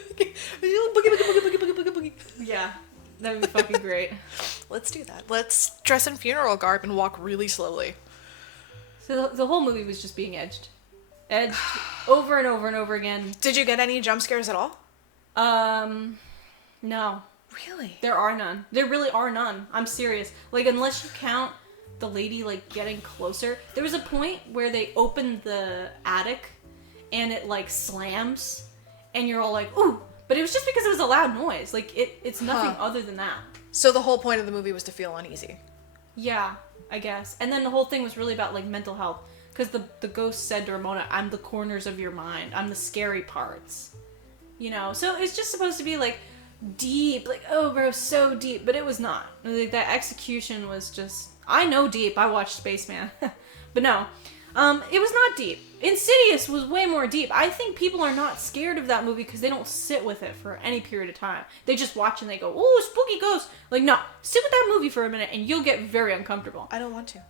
Boogie, boogie, boogie, boogie, boogie, boogie, boogie. Yeah, that would be fucking great. Let's do that. Let's dress in funeral garb and walk really slowly. So the whole movie was just being edged over and over and over again. Did you get any jump scares at all? No. Really? There are none. There really are none. I'm serious. Like, unless you count the lady, like, getting closer. There was a point where they opened the attic and it, like, slams and you're all like, ooh. But it was just because it was a loud noise. Like, it's nothing other than that. So the whole point of the movie was to feel uneasy. Yeah, I guess. And then the whole thing was really about, like, mental health. Because the ghost said to Ramona, I'm the corners of your mind. I'm the scary parts. You know? So it's just supposed to be, like, deep. Like, oh, bro, so deep. But it was not. Like, that execution was just... I know deep. I watched Spaceman. But no. It was not deep. Insidious was way more deep. I think people are not scared of that movie because they don't sit with it for any period of time. They just watch and they go, ooh, spooky ghost. Like, no. Sit with that movie for a minute and you'll get very uncomfortable. I don't want to.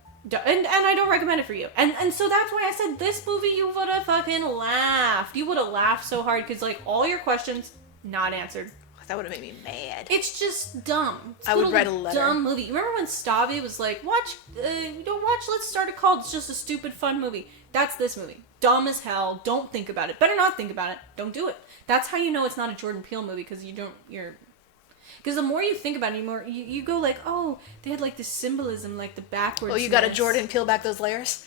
And I don't recommend it for you. And so that's why I said this movie, you would have fucking laughed. You would have laughed so hard because, like, all your questions, not answered. That would have made me mad. It's just dumb. It's I would write a letter. Dumb movie. You remember when Stavi was like, watch Let's Start a Cult. It's just a stupid, fun movie. That's this movie. Dumb as hell. Don't think about it. Better not think about it. Don't do it. That's how you know it's not a Jordan Peele movie because because the more you think about it, you go like, oh, they had like this symbolism, like the backwards. Oh, you got a Jordan peel back those layers?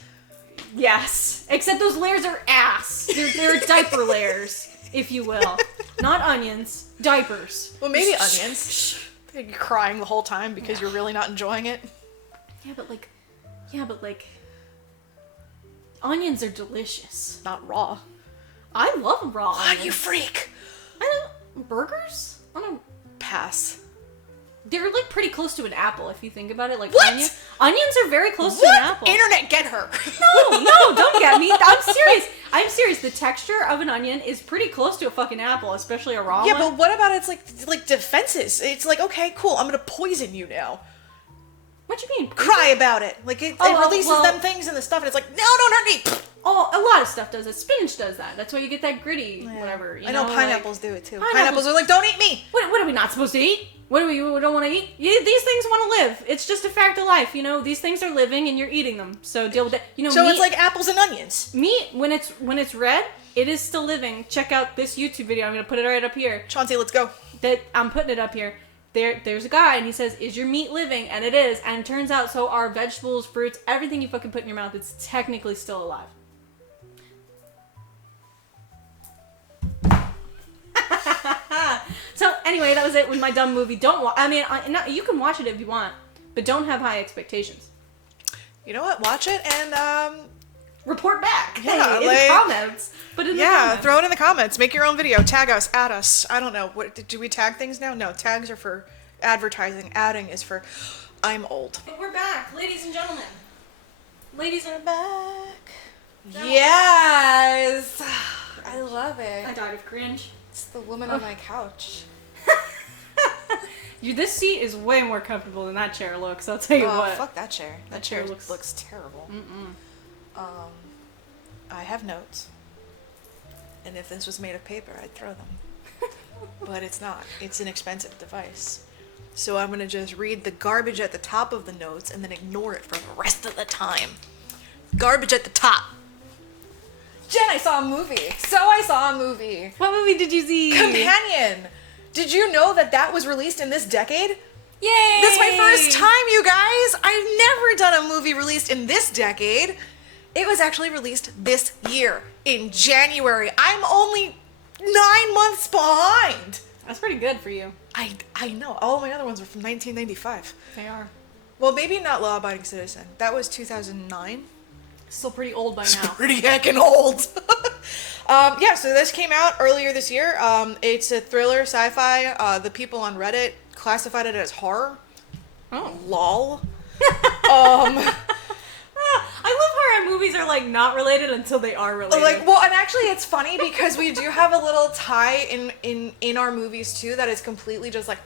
Yes. Except those layers are ass. They're diaper layers, if you will. Not onions. Diapers. Well, maybe onions. You're crying the whole time because you're really not enjoying it. Yeah, but like, onions are delicious. Not raw. I love raw onions. You freak! Burgers? I don't Pass. They're like pretty close to an apple if you think about it. Like What? Onions are very close to an apple. Internet, get her! No, don't get me. I'm serious. The texture of an onion is pretty close to a fucking apple, especially a raw one. Yeah, but what about it's like defenses? It's like, okay, cool, I'm gonna poison you now. What you mean? Cry about it. Like it releases them things and the stuff, and it's like, no, not me. Oh, a lot of stuff does that. Spinach does that. That's why you get that gritty, whatever. I know pineapples do it too. Pineapples are like, don't eat me. What are we not supposed to eat? What do we don't want to eat? Yeah, these things want to live. It's just a fact of life, you know. These things are living, and you're eating them. So deal with it. You know. So meat, it's like apples and onions. Meat when it's red, it is still living. Check out this YouTube video. I'm gonna put it right up here. Chauncey, let's go. That I'm putting it up here. There's a guy, and he says, "Is your meat living?" And it is. And it turns out, so are vegetables, fruits, everything you fucking put in your mouth, it's technically still alive. So anyway, that was it with my dumb movie. Don't watch. I mean, you can watch it if you want, but don't have high expectations. You know what? Watch it and report back. Yeah, in the comments. Put it in the comments. Throw it in the comments. Make your own video. Tag us. Add us. I don't know. Do we tag things now? No, tags are for advertising. Adding is for I'm old. We're back, ladies and gentlemen. Ladies are back. Yes. I love it. I died of cringe. It's the woman on my couch. This seat is way more comfortable than that chair looks. I'll tell you what. Fuck that chair. That chair looks terrible. I have notes, and if this was made of paper, I'd throw them. But it's not. It's an expensive device. So I'm gonna just read the garbage at the top of the notes and then ignore it for the rest of the time. Garbage at the top. Jen, I saw a movie. What movie did you see? Companion. Did you know that was released in this decade? Yay! This is my first time, you guys. I've never done a movie released in this decade. It was actually released this year, in January. I'm only 9 months behind. That's pretty good for you. I know. All my other ones were from 1995. They are. Well, maybe not Law Abiding Citizen. That was 2009. Still pretty old by now. Pretty heckin' old. So this came out earlier this year. It's a thriller, sci-fi. The people on Reddit classified it as horror. Oh. Lol. I love horror movies are like like not related until they are related. Like, well, and actually it's funny because we do have a little tie in our movies too that is completely just like,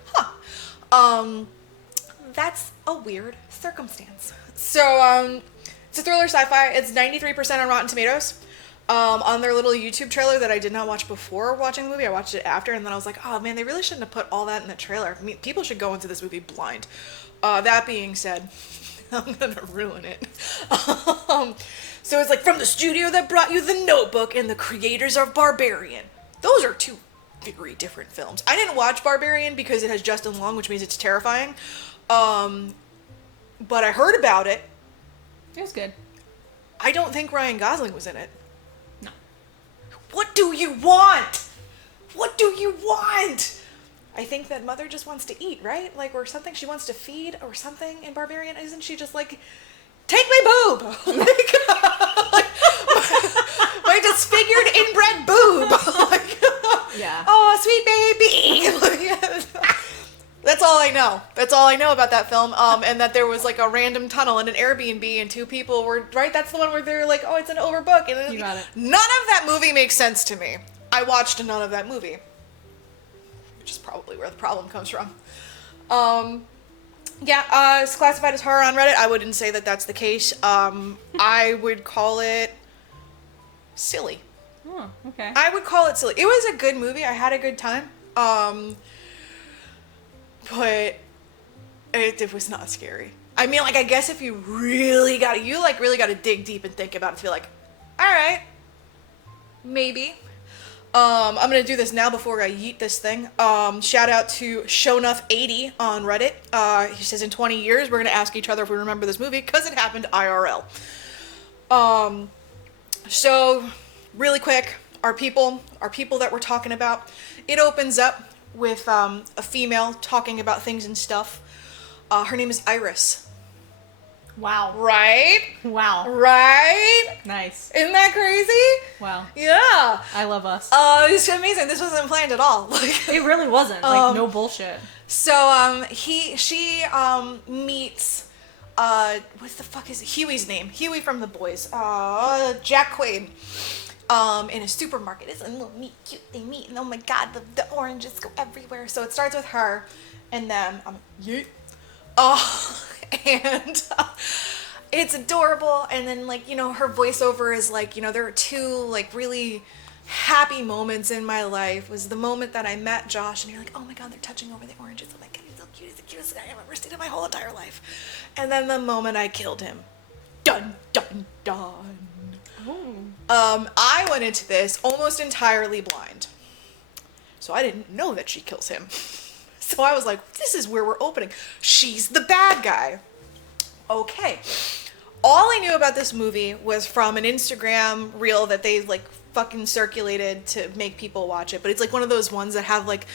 that's a weird circumstance. So, it's a thriller sci-fi. It's 93% on Rotten Tomatoes. On their little YouTube trailer that I did not watch before watching the movie, I watched it after, and then I was like, oh man, they really shouldn't have put all that in the trailer. I mean, people should go into this movie blind. That being said, I'm gonna ruin it. So it's like, from the studio that brought you The Notebook and the creators of Barbarian. Those are two very different films. I didn't watch Barbarian because it has Justin Long, which means it's terrifying. But I heard about it. It was good. I don't think Ryan Gosling was in it. No. What do you want? What do you want? I think that mother just wants to eat, right? Like, or something she wants to feed or something in Barbarian. Isn't she just like, take my boob? like, my disfigured inbred boob. Like, Yeah. oh, sweet baby. That's all I know. That's all I know about that film. And that there was like a random tunnel and an Airbnb and two people were, right? That's the one where they're like, oh, it's an overbook. And You got it. None of that movie makes sense to me. I watched none of that movie. Which is probably where the problem comes from. Yeah, it's classified as horror on Reddit. I wouldn't say that that's the case. I would call it silly. Oh, okay. I would call it silly. It was a good movie. I had a good time. But it was not scary. I mean, like, I guess if you really gotta dig deep and think about it to be like, all right, maybe. I'm gonna do this now before I yeet this thing. Shout out to Shownuff80 on Reddit. He says, in 20 years, we're gonna ask each other if we remember this movie because it happened IRL. So really quick, our people that we're talking about, it opens up with a female talking about things and stuff. Her name is Iris. Wow. Right? Wow. Right? Nice. Isn't that crazy? Wow. Yeah. I love us. It's amazing. This wasn't planned at all. Like, It really wasn't. Like, no bullshit. so, she meets, what the fuck is it? Huey's name. Huey from The Boys. Jack Quaid. In a supermarket. It's a little meet cute. They meet, and oh my god, the oranges go everywhere. So it starts with her and them. Yeet. And it's adorable. And then, like, you know, her voiceover is like, you know, there are two like really happy moments in my life. Was the moment that I met Josh, and you're like, oh my god, they're touching over the oranges. Oh my god, he's so cute. He's the cutest guy I've ever seen in my whole entire life. And then the moment I killed him. Dun dun dun. I went into this almost entirely blind. So I didn't know that she kills him. So I was like, this is where we're opening. She's the bad guy. Okay. All I knew about this movie was from an Instagram reel that they like fucking circulated to make people watch it. But it's like one of those ones that have like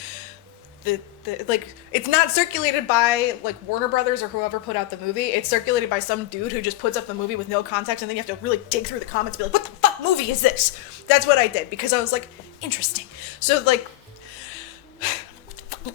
like, it's not circulated by like Warner Brothers or whoever put out the movie. It's circulated by some dude who just puts up the movie with no context, and then you have to really dig through the comments and be like, what the fuck movie is this? That's what I did, because I was like, interesting. So like,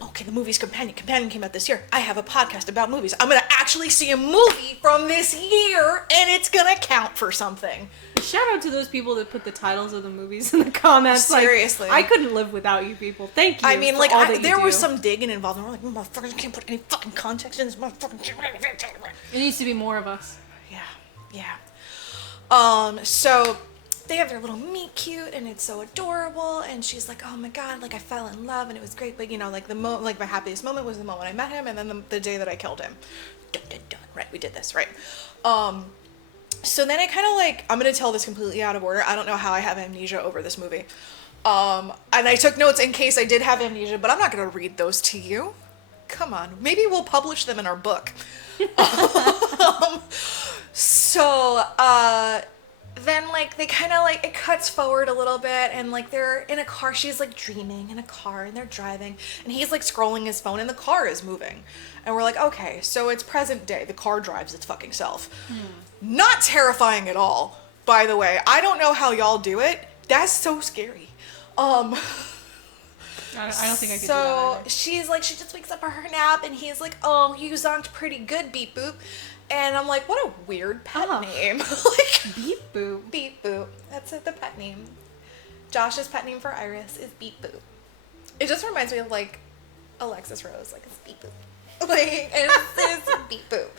okay, the movie's Companion came out this year. I have a podcast about movies. I'm gonna actually see a movie from this year, and it's gonna count for something. Shout out to those people that put the titles of the movies in the comments. Seriously. Like, I couldn't live without you people. Thank you. I mean, for like, all that there you was do. some digging involved, and we're like, motherfuckers, you can't put any fucking context in this motherfucking... It needs to be more of us. Yeah. So they have their little meet cute, and it's so adorable, and she's like, oh my god, like, I fell in love, and it was great, but, you know, like, like, my happiest moment was the moment I met him, and then the day that I killed him. Dun, dun, dun. Right, we did this, right. So then I kind of like, I'm going to tell this completely out of order. I don't know how I have amnesia over this movie. And I took notes in case I did have amnesia, but I'm not going to read those to you. Come on. Maybe we'll publish them in our book. So, then, like, they kind of, like, it cuts forward a little bit, and, like, they're in a car. She's, like, dreaming in a car, and they're driving, and he's, like, scrolling his phone, and the car is moving. And we're like, okay, so it's present day. The car drives its fucking self. Not terrifying at all, by the way. I don't know how y'all do it. That's so scary. I don't think I could do that So either. she's like, she just wakes up from her nap, and he's like, oh, you zonked pretty good, beep boop. And I'm like, what a weird pet Oh. name. Like, Beep boop. Beep Boop. That's the pet name. Josh's pet name for Iris is Beep Boop. It just reminds me of like Alexis Rose, like it's Beep Boop. Like, and it's Beep Boop.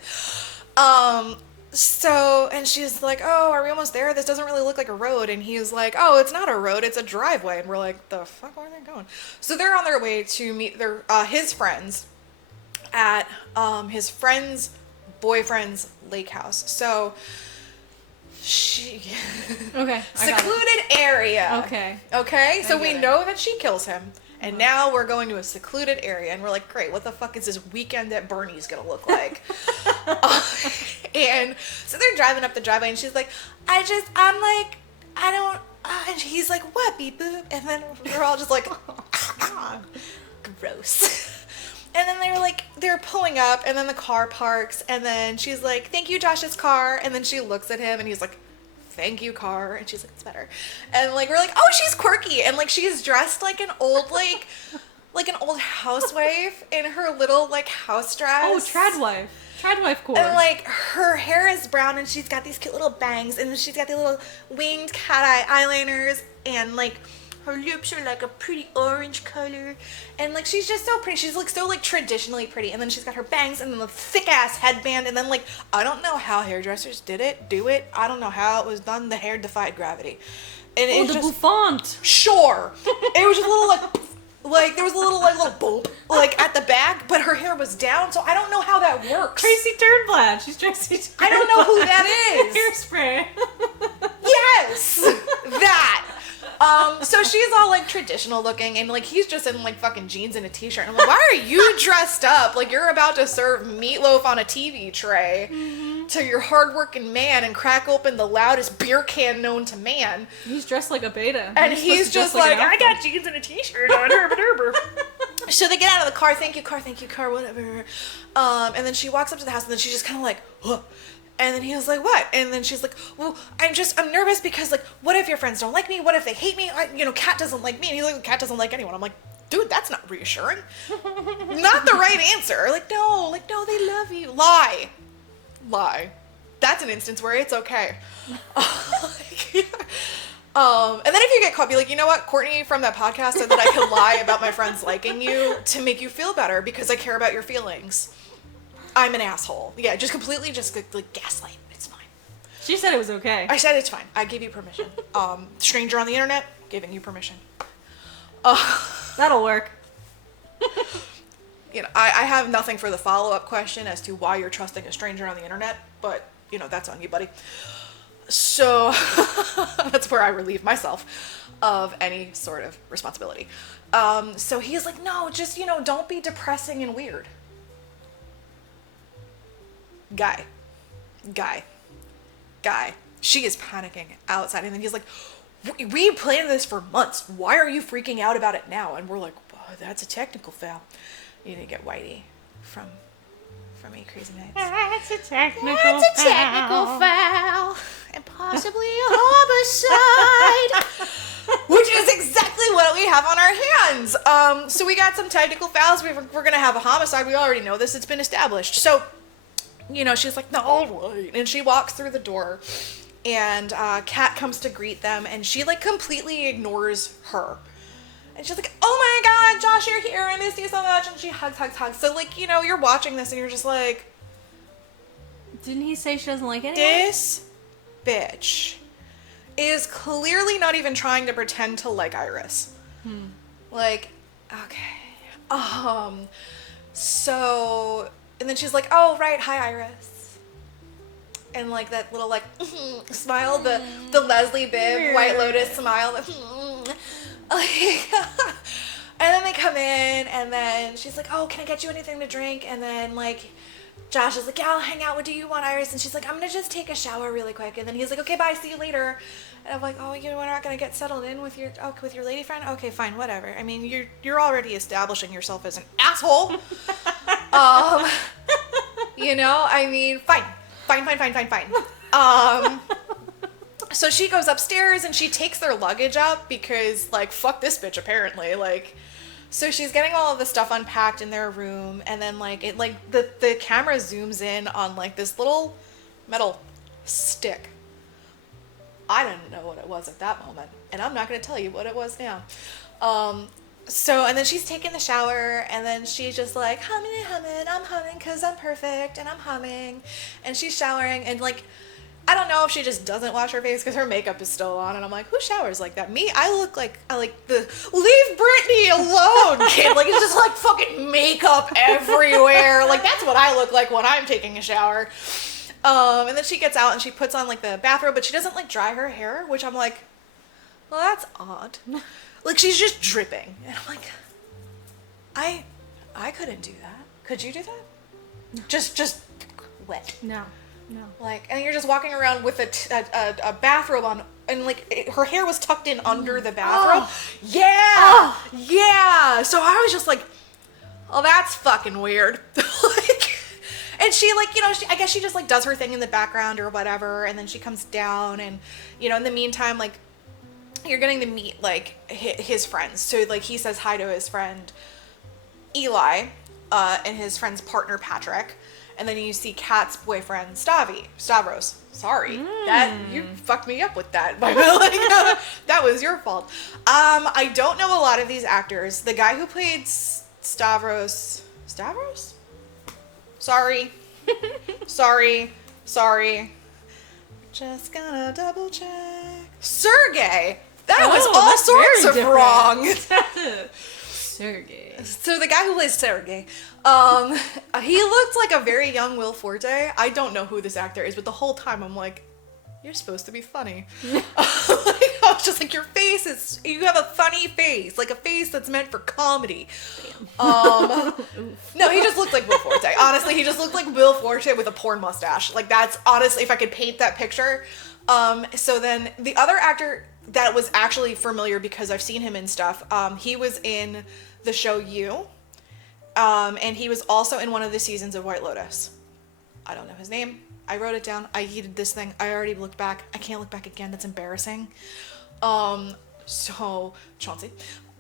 So, and she's like, oh, are we almost there? This doesn't really look like a road. And he's like, oh, it's not a road, it's a driveway. And we're like, the fuck, where are they going? So they're on their way to meet their his friends at his friend's boyfriend's lake house. So she Okay. I got it. secluded area. Okay. So I we get it. know that she kills him. And now we're going to a secluded area, and we're like, great, what the fuck is this weekend at Bernie's gonna look like? And so they're driving up the driveway, and she's like, I don't, and he's like, what, beep boop? And then we're all just like, gross. And then they're pulling up, and then the car parks, and then she's like, thank you, Josh's car. And then she looks at him, and he's like, thank you, car. And she's like, it's better. And like, we're like, oh, she's quirky. And like, she's dressed like an old, like an old housewife in her little like house dress. Oh, trad wife core. And like, her hair is brown, and she's got these cute little bangs, and she's got these little winged cat eye eyeliners, and like, her lips are like a pretty orange color, and like, she's just so pretty. She's like so like traditionally pretty, and then she's got her bangs, and then the thick ass headband, and then like, I don't know how hairdressers do it. I don't know how it was done. The hair defied gravity, and Oh, it the just bouffant. sure, it was just a little like there was a little boop like at the back, but her hair was down, so I don't know how that works. Tracy Turnblad. She's Tracy Turnblad. I don't know who that is. Hairspray. Yes, that. So she's all like traditional looking, and like he's just in like fucking jeans and a t-shirt. And I'm like, why are you dressed up like you're about to serve meatloaf on a TV tray to your hardworking man and crack open the loudest beer can known to man? He's dressed like a beta. And supposed he's to dress just like, an I alpha. got jeans and a t-shirt on. So they get out of the car, thank you, car, whatever. And then she walks up to the house, and then she's just kind of like, huh. And then he was like, what? And then she's like, well, I'm nervous because, like, what if your friends don't like me? What if they hate me? Kat doesn't like me. And he's like, Kat doesn't like anyone. I'm like, dude, that's not reassuring. Not the right answer. Like, no, they love you. Lie. That's an instance where it's okay. And then if you get caught, be like, you know what? Courtney from that podcast said that I could lie about my friends liking you to make you feel better because I care about your feelings. I'm an asshole. Yeah, just completely like gaslight. It's fine. She said it was okay. I said it's fine. I give you permission. Stranger on the internet, giving you permission. That'll work. I have nothing for the follow-up question as to why you're trusting a stranger on the internet, but, that's on you, buddy. So, that's where I relieve myself of any sort of responsibility. So he's like, no, just, don't be depressing and weird. Guy. She is panicking outside, and then he's like, we planned this for months. Why are you freaking out about it now? And we're like, oh, that's a technical foul. You didn't get Whitey from 8 Crazy Nights. That's a technical foul. And possibly a homicide. Which is exactly what we have on our hands. So we got some technical fouls. We're going to have a homicide. We already know this. It's been established. So, she's like, no, all right. And she walks through the door. And Kat comes to greet them. And she, like, completely ignores her. And she's like, oh my God, Josh, you're here. I missed you so much. And she hugs. So, like, you're watching this and you're just like... Didn't he say she doesn't like anyone? This bitch is clearly not even trying to pretend to like Iris. Like, okay. So, and then she's like, oh, right, hi, Iris. And, like, that little, like, smile, the Leslie Bibb White Lotus smile. Like, and then they come in, and then she's like, oh, can I get you anything to drink? And then, like, Josh is like, yeah, I'll hang out. What do you want, Iris? And she's like, I'm going to just take a shower really quick. And then he's like, okay, bye, see you later. And I'm like, oh, we're not going to get settled in with your lady friend? Okay, fine, whatever. I mean, you're already establishing yourself as an asshole. I mean, fine. So she goes upstairs and she takes their luggage up because, like, fuck this bitch, apparently. Like, So she's getting all of the stuff unpacked in their room, and then like it like the camera zooms in on like this little metal stick. I didn't know what it was at that moment, and I'm not going to tell you what it was now. So, and then she's taking the shower, and then she's just like, humming and humming, I'm humming because I'm perfect, and I'm humming. And she's showering, and like, I don't know if she just doesn't wash her face because her makeup is still on, and I'm like, who showers like that? Me? I like the leave Britney alone kid. Like, it's just like fucking makeup everywhere. Like, that's what I look like when I'm taking a shower. And then she gets out and she puts on like the bathrobe, but she doesn't like dry her hair, which I'm like, well, that's odd. Like, she's just dripping. And I'm like, I couldn't do that. Could you do that? No. Just wet. No. Like, and you're just walking around with a bathrobe on, and like her hair was tucked in under the bathrobe. Oh. Yeah. Oh. Yeah. So I was just like, oh, that's fucking weird. Like, and she like, you know, I guess she just like does her thing in the background or whatever. And then she comes down, and, you know, in the meantime, like, you're getting to meet like his friends. So like he says hi to his friend Eli, and his friend's partner Patrick, and then you see Kat's boyfriend Stavros. Sorry, that you fucked me up with that. Like, that was your fault. I don't know a lot of these actors. The guy who played Stavros. Sorry. Just gonna double check. Sergey. That was all sorts of wrong. Sergey. So the guy who plays Sergey, he looked like a very young Will Forte. I don't know who this actor is, but the whole time I'm like, you're supposed to be funny. Like, I was just like, you have a funny face, like a face that's meant for comedy. No, he just looked like Will Forte. Honestly, he just looked like Will Forte with a porn mustache. Like, that's honestly, if I could paint that picture. So then the other actor that was actually familiar because I've seen him in stuff, he was in the show You, and he was also in one of the seasons of White Lotus. I don't know his name. I wrote it down. I heated this thing. I already looked back. I can't look back again. That's embarrassing. So Chauncey,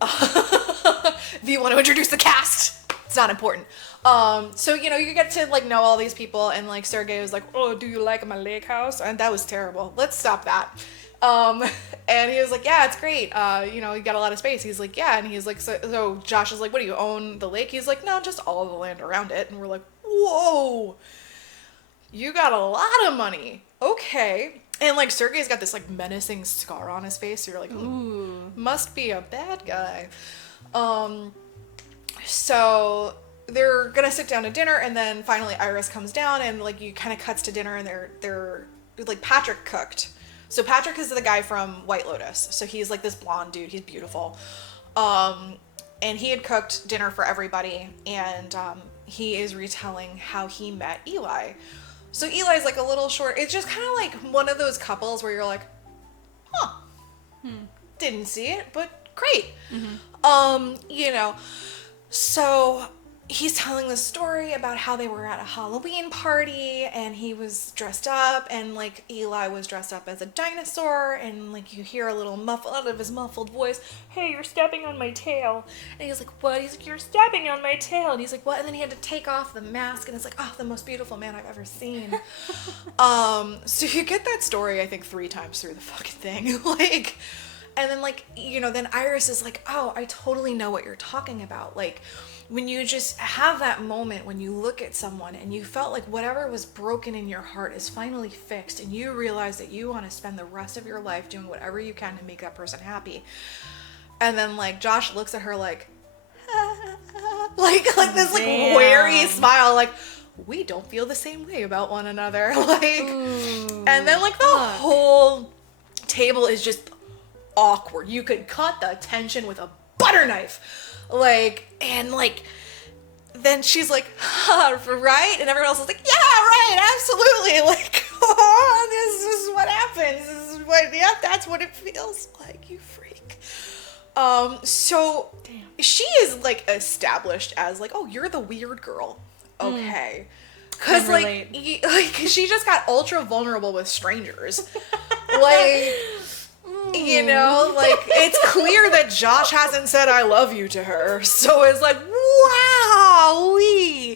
if you want to introduce the cast, it's not important. So, you know, you get to like know all these people, and like Sergey was like, oh, do you like my lake house? And that was terrible. Let's stop that. And he was like, yeah, it's great. You know, you got a lot of space. He's like, yeah. And he's like, so Josh is like, what, do you own the lake? He's like, no, just all of the land around it. And we're like, whoa, you got a lot of money. Okay. And like Sergey's got this like menacing scar on his face. So you're like, ooh, must be a bad guy. So they're gonna sit down to dinner, and then finally Iris comes down, and like you kind of cuts to dinner, and they're like, Patrick cooked. So Patrick is the guy from White Lotus. So he's like this blonde dude. He's beautiful. And he had cooked dinner for everybody, and he is retelling how he met Eli. So Eli's like a little short. It's just kind of like one of those couples where you're like, huh, didn't see it, but great. Mm-hmm. You know, so he's telling the story about how they were at a Halloween party, and he was dressed up, and like Eli was dressed up as a dinosaur, and like you hear a little muffle out of his muffled voice, hey, you're stepping on my tail. And he's like, what? He's like, you're stepping on my tail. And he's like, what? And then he had to take off the mask, and it's like, oh, the most beautiful man I've ever seen. So you get that story, I think, 3 times through the fucking thing. Like, and then like, you know, then Iris is like, oh, I totally know what you're talking about. Like, when you just have that moment when you look at someone and you felt like whatever was broken in your heart is finally fixed, and you realize that you want to spend the rest of your life doing whatever you can to make that person happy. And then like Josh looks at her like, like this like wary smile, like, we don't feel the same way about one another. Like, ooh, and then like the whole table is just awkward. You could cut the tension with a butter knife. Like, and like, then she's like, right? And everyone else is like, yeah, right, absolutely. Like, oh, this is what happens. This is what, yeah, that's what it feels like, you freak. So damn. She is like established as like, oh, you're the weird girl. Okay. Cause like she just got ultra vulnerable with strangers. Like, You know, like, it's clear that Josh hasn't said I love you to her. So it's like, wow, you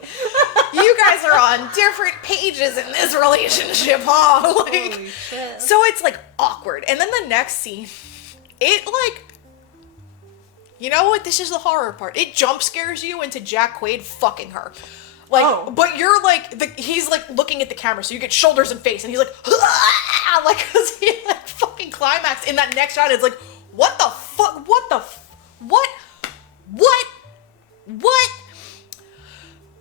guys are on different pages in this relationship, huh? Like, Holy shit. so it's like awkward. And then the next scene, it like, you know what? This is the horror part. It jump scares you into Jack Quaid fucking her. Like, but you're like, he's like looking at the camera, so you get shoulders and face, and he's like, ah! Like, cause he like fucking climax in that next shot. It's like, what the fuck? What?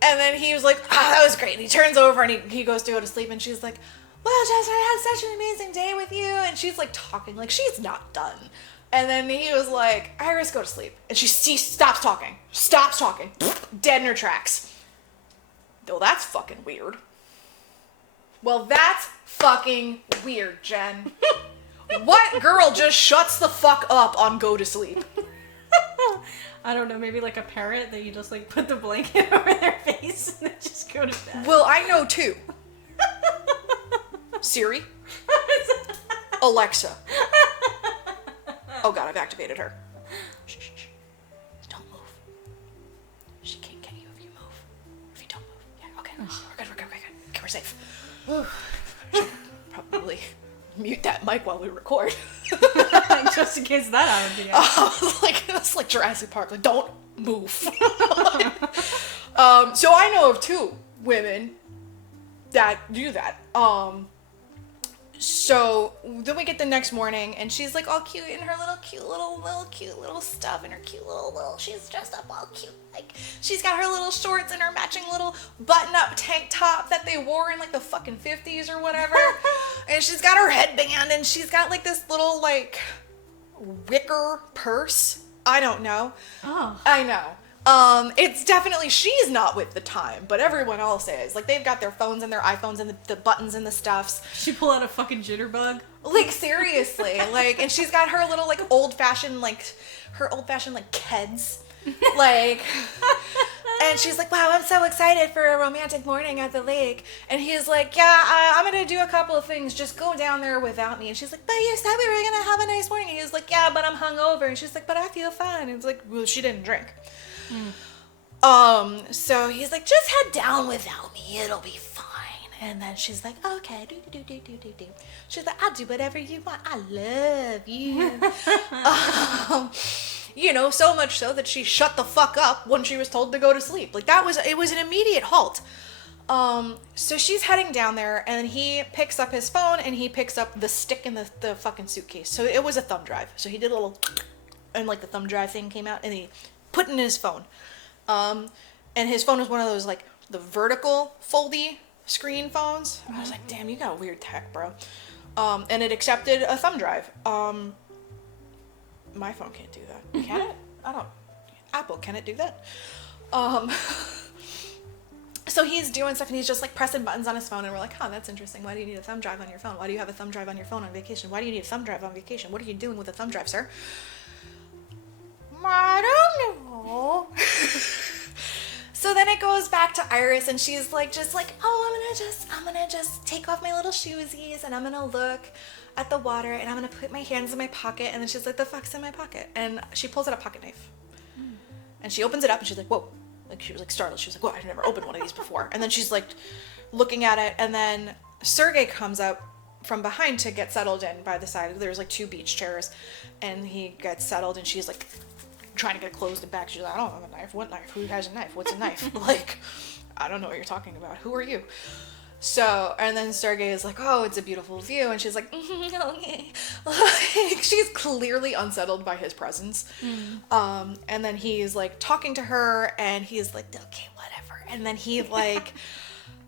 And then he was like, that was great. And he turns over and he goes to go to sleep, and she's like, well, Jess, I had such an amazing day with you. And she's like talking, like she's not done. And then he was like, Iris, go to sleep. And she stops talking, dead in her tracks. Well, that's fucking weird. Jen. What girl just shuts the fuck up on go to sleep? I don't know, maybe like a parrot that you just like put the blanket over their face and then just go to bed. Well, I know two. Siri. Alexa. Oh god, I've activated her. Shh. Don't move. She can't get you if you move. If you don't move. Yeah, okay. We're good. Okay, we're safe. Should probably mute that mic while we record. Just in case that happens again. It's like Jurassic Park. Like, don't move. So I know of two women that do that. So then we get the next morning, and she's like all cute in her cute little stuff, and her cute little, she's dressed up all cute. Like, she's got her little shorts and her matching little button-up tank top that they wore in like the fucking 50s or whatever. And she's got her headband, and she's got like this little like wicker purse. I don't know. Oh. I know. It's definitely, she's not with the time, but everyone else is. Like, they've got their phones and their iPhones and the buttons and the stuffs. She pull out a fucking jitterbug. Like, seriously. Like, and she's got her little, like, old-fashioned Keds. Like, and she's like, wow, I'm so excited for a romantic morning at the lake. And he's like, yeah, I'm gonna do a couple of things. Just go down there without me. And she's like, but you said we were gonna have a nice morning. And he's like, yeah, but I'm hungover. And she's like, but I feel fine. And it's like, well, she didn't drink. So he's like, just head down without me, it'll be fine. And then she's like, okay, do. She's like, I'll do whatever you want, I love you. You know, so much so that she shut the fuck up when she was told to go to sleep. Like, it was an immediate halt. So she's heading down there, and he picks up his phone, and he picks up the stick in the fucking suitcase. So it was a thumb drive. So he did a little, and like the thumb drive thing came out, and he put it in his phone. And his phone was one of those, like, the vertical foldy screen phones. I was like, damn, you got a weird tech, bro. And it accepted a thumb drive. My phone can't do that. Can it? Apple, can it do that? So he's doing stuff, and he's just, like, pressing buttons on his phone, and we're like, huh, that's interesting. Why do you need a thumb drive on your phone? Why do you have a thumb drive on your phone on vacation? Why do you need a thumb drive on vacation? What are you doing with a thumb drive, sir? I don't know. So then it goes back to Iris, and she's like, oh, I'm gonna just take off my little shoesies, and I'm gonna look at the water, and I'm gonna put my hands in my pocket. And then she's like, the fuck's in my pocket? And she pulls out a pocket knife, and she opens it up, and she's like, whoa. Like, she was like startled. She was like, whoa, I've never opened one of these before. And then she's like looking at it, and then Sergey comes up from behind to get settled in by the side. There's like two beach chairs, and he gets settled, and she's like trying to get closed and back. She's like, I don't have a knife. What knife? Who has a knife? What's a knife? Like, I don't know what you're talking about. Who are you? So, and then Sergey is like, oh, it's a beautiful view. And she's like, okay. Like, she's clearly unsettled by his presence. And then he's like talking to her, and he's like, okay, whatever. And then he like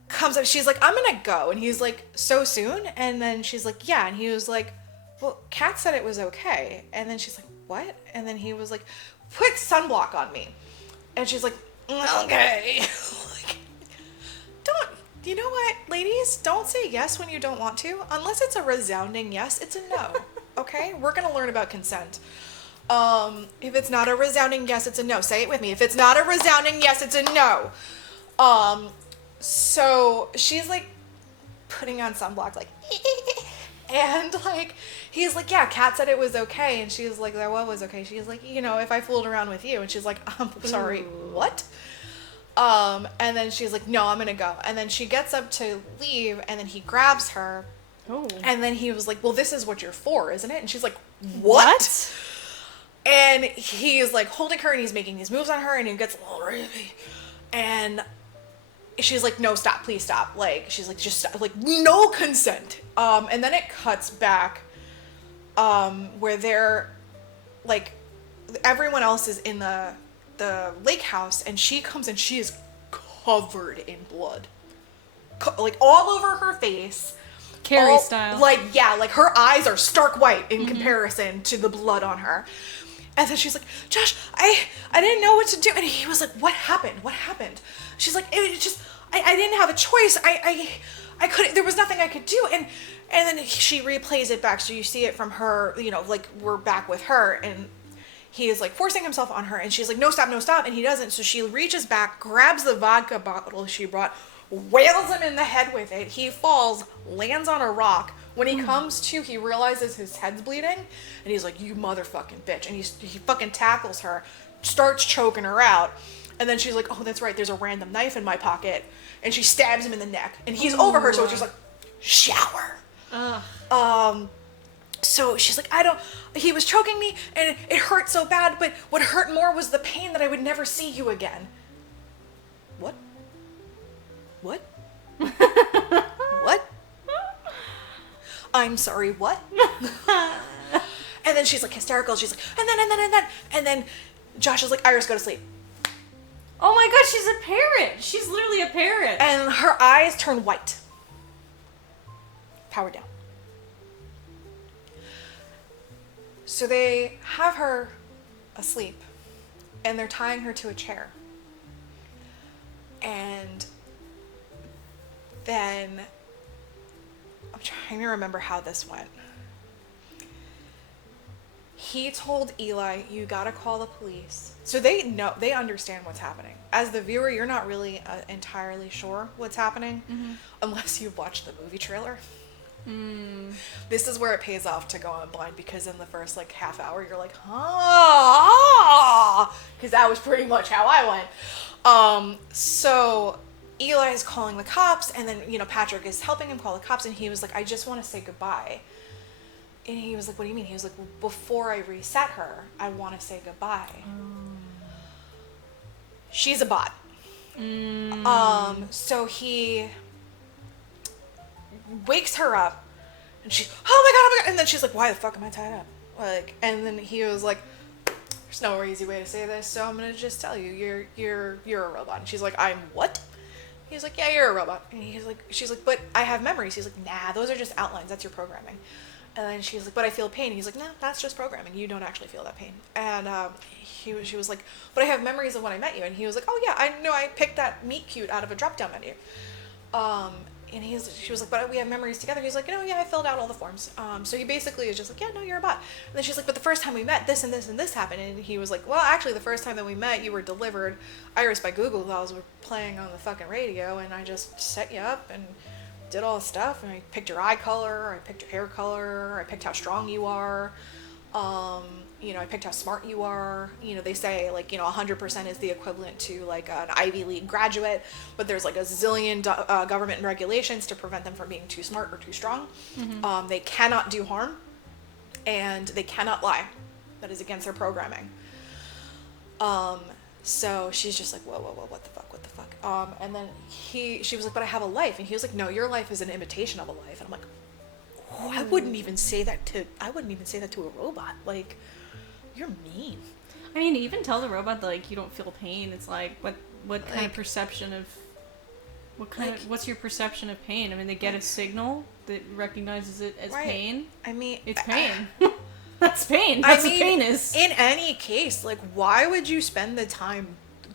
comes up. She's like, I'm gonna go. And he's like, so soon? And then she's like, yeah. And he was like, well, Kat said it was okay. And then she's like, what? And then he was like, put sunblock on me. And she's like, okay. Like, you know what, ladies? Don't say yes when you don't want to. Unless it's a resounding yes, it's a no. Okay? We're gonna learn about consent. If it's not a resounding yes, it's a no. Say it with me. If it's not a resounding yes, it's a no. So she's like putting on sunblock, like, And like he's like, yeah, Kat said it was okay, and she's like, that what was okay? She's like, you know, if I fooled around with you, and she's like, sorry, what? And then she's like, no, I'm gonna go. And then she gets up to leave, and then he grabs her. Oh. And then he was like, well, this is what you're for, isn't it? And she's like, what? And he's like holding her, and he's making these moves on her, and he gets a little rapey. And she's like, no, stop, please stop. Like, she's like, just stop. Like, no consent. And then it cuts back, where they're, like, everyone else is in the lake house, and she comes and she is covered in blood. Like, all over her face. Carrie style. Like, yeah, like, her eyes are stark white in comparison to the blood on her. And then she's like, Josh, I didn't know what to do. And he was like, what happened? What happened? She's like, it just, I didn't have a choice. I couldn't, there was nothing I could do. And then she replays it back. So you see it from her, you know, like, we're back with her. And he is like forcing himself on her. And she's like, no, stop, no, stop. And he doesn't. So she reaches back, grabs the vodka bottle she brought, wails him in the head with it. He falls, lands on a rock. When he comes to, he realizes his head's bleeding, and he's like, you motherfucking bitch. And he fucking tackles her, starts choking her out, and then she's like, oh, that's right, there's a random knife in my pocket, and she stabs him in the neck, and he's over her, so it's just like, shower. So she's like, he was choking me, and it hurt so bad, but what hurt more was the pain that I would never see you again. What? What? What? I'm sorry, what? And then she's like hysterical. She's like, and then Josh is like, Iris, go to sleep. Oh my god, she's a parrot. She's literally a parrot. And her eyes turn white. Power down. So they have her asleep, and they're tying her to a chair. And then I'm trying to remember how this went. He told Eli, you gotta call the police. So they understand what's happening. As the viewer, you're not really entirely sure what's happening unless you've watched the movie trailer. This is where it pays off to go on blind, because in the first like half hour you're like, because that was pretty much how I went. So Eli is calling the cops, and then, you know, Patrick is helping him call the cops, and he was like, I just want to say goodbye. And he was like, what do you mean? He was like, well, before I reset her, I want to say goodbye. She's a bot. So he wakes her up, and she's, oh my god, and then she's like, why the fuck am I tied up? Like, and then he was like, there's no easy way to say this, so I'm gonna just tell you, you're a robot. And she's like, I'm what? He's like, yeah, you're a robot. And she's like, but I have memories. He's like, nah, those are just outlines. That's your programming. And then she's like, but I feel pain. He's like, no, that's just programming. You don't actually feel that pain. And she was like, but I have memories of when I met you. And he was like, oh yeah, I know, I picked that meet cute out of a drop-down menu. And she was like, but we have memories together. He's like, you know, yeah, I filled out all the forms. So he basically is just like, yeah, no, you're a bot. And then she's like, but the first time we met, this and this and this happened. And he was like, well, actually, the first time that we met, you were delivered Iris by Google Dolls were playing on the fucking radio, and I just set you up and did all the stuff. And I picked your eye color, I picked your hair color, I picked how strong you are. You know, I picked how smart you are. You know, they say, like, you know, 100% is the equivalent to, like, an Ivy League graduate, but there's, like, a zillion government regulations to prevent them from being too smart or too strong. They cannot do harm, and they cannot lie. That is against their programming. So she's just like, whoa, what the fuck? And then she was like, but I have a life. And he was like, no, your life is an imitation of a life. And I'm like, oh, I wouldn't even say that to a robot. Like, you're mean. I mean, to even tell the robot that, like, you don't feel pain, it's like, what kind of perception of, what's your perception of pain? I mean, they get a signal that recognizes it as pain. I mean, it's pain. That's pain. That's what pain is. In any case, like, why would you spend the time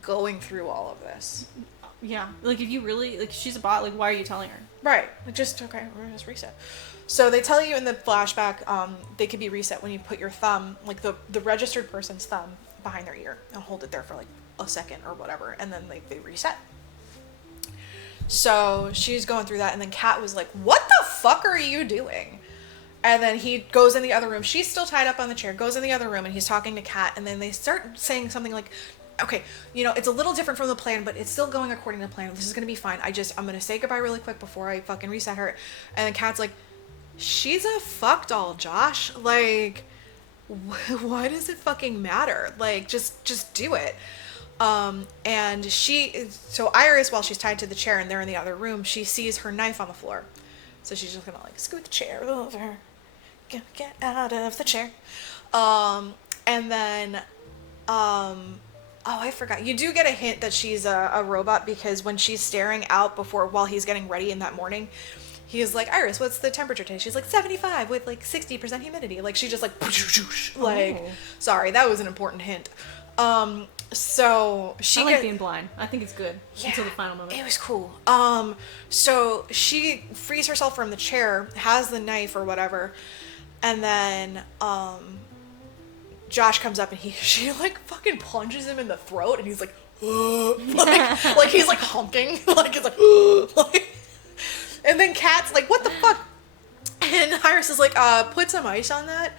going through all of this? Yeah. Like, if you really, like, she's a bot, like, why are you telling her? Right. Like, just, okay, we're gonna just reset. So they tell you in the flashback, they could be reset when you put your thumb, like the registered person's thumb, behind their ear and hold it there for like a second or whatever, and then they reset. So she's going through that, and then Kat was like, what the fuck are you doing? And then he goes in the other room. She's still tied up on the chair, goes in the other room, and he's talking to Kat. And then they start saying something like, okay, you know, it's a little different from the plan, but it's still going according to plan. This is going to be fine. I'm going to say goodbye really quick before I fucking reset her. And then Kat's like, she's a fuck doll, Josh. Like, why does it fucking matter? Like, just do it. And so Iris, while she's tied to the chair and they're in the other room, she sees her knife on the floor. So she's just gonna like scoot the chair over. Get out of the chair. And then, oh, I forgot. You do get a hint that she's a robot because when she's staring out while he's getting ready in that morning, he's like, Iris, what's the temperature today? She's like 75 with like 60% humidity. Like she just like, sorry, that was an important hint. So she I like being blind. I think it's good until the final moment. It was cool. So she frees herself from the chair, has the knife or whatever, and then Josh comes up and she like fucking plunges him in the throat, and he's like, like he's like honking, like he's like, and then Kat's like, what the fuck? And Iris is like, put some ice on that,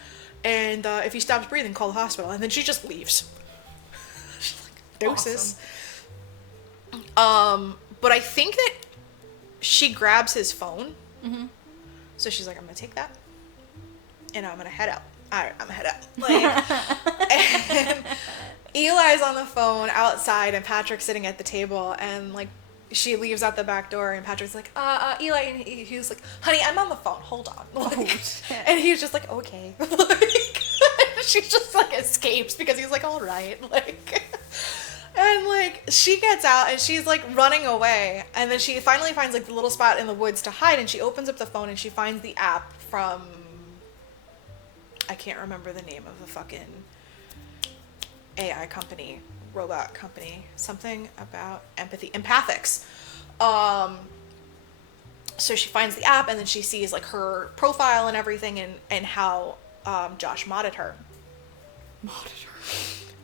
and if he stops breathing, call the hospital. And then she just leaves. She's like, doses. Awesome. But I think that she grabs his phone. Mm-hmm. So she's like, I'm gonna take that, and I'm gonna head out. All right, I'm gonna head out. Like, and Eli's on the phone outside, and Patrick's sitting at the table, and like, she leaves out the back door, and Patrick's like, Eli, and he was like, honey, I'm on the phone, hold on. Like, and he's just like, okay. Like, she just like escapes because he's like, all right. Like, and like, she gets out and she's like running away, and then she finally finds like the little spot in the woods to hide, and she opens up the phone and she finds the app from, I can't remember the name of the fucking AI company, robot company, something about empathics. So she finds the app, and then she sees like her profile and everything, and how Josh modded her.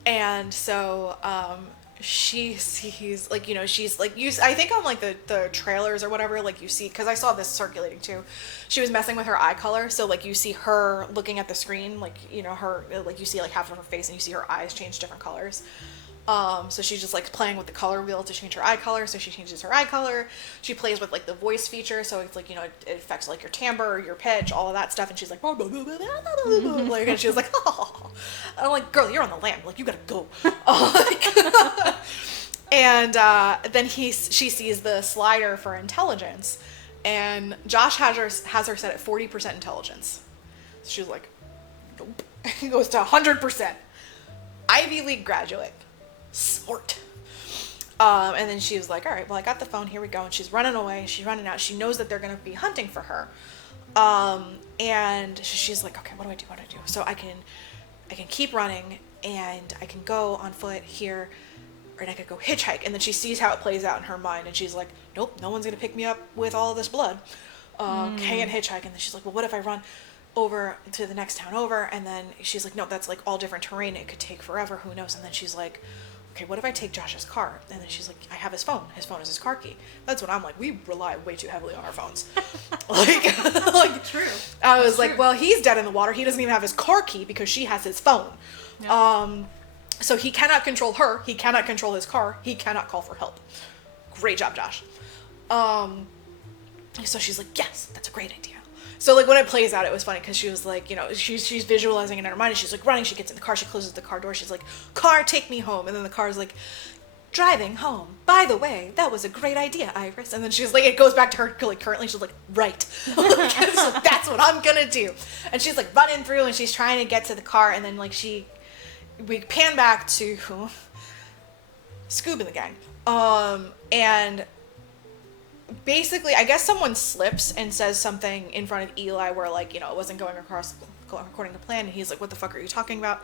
And so she sees, like, you know, she's like, I think on like the trailers or whatever, like you see, because I saw this circulating too, she was messing with her eye color, so like you see her looking at the screen, like, you know, her, like you see like half of her face and you see her eyes change different colors. So she's just like playing with the color wheel to change her eye color. So she changes her eye color. She plays with like the voice feature. So it's like, you know, it affects like your timbre, your pitch, all of that stuff. And she's like, like, and she was like, oh. And I'm like, girl, you're on the lam. Like, you gotta go. And then she sees the slider for intelligence, and Josh has her set at 40% intelligence. So she's like, nope. He goes to 100%. Ivy League graduate. Sort. And then she was like, all right, well, I got the phone, here we go. And she's running away, she's running out, she knows that they're gonna be hunting for her. And she's like, okay, what do I do? So I can keep running, and I can go on foot here, or I could go hitchhike. And then she sees how it plays out in her mind, and she's like, nope, no one's gonna pick me up with all of this blood. Can't hitchhike. And then she's like, well, what if I run over to the next town over? And then she's like, no, that's like all different terrain, it could take forever, who knows? And then she's like, okay, what if I take Josh's car? And then she's like, I have his phone is his car key. That's when I'm like, we rely way too heavily on our phones. like True. I was like, well, he's dead in the water, he doesn't even have his car key because she has his phone. Yep. So he cannot control her, he cannot control his car, he cannot call for help. Great job, Josh. So she's like, yes, that's a great idea. So like when it plays out, it was funny because she was like, you know, she's visualizing in her mind, and she's like running, she gets in the car, she closes the car door, she's like, car, take me home. And then the car's like, driving home, by the way, that was a great idea, Iris. And then she's like, it goes back to her, like, currently, she's like, right. So that's what I'm gonna do. And she's like running through, and she's trying to get to the car, and then like we pan back to Scoob and the gang. And basically, I guess someone slips and says something in front of Eli where, like, you know, it wasn't going according to plan, and he's like, what the fuck are you talking about?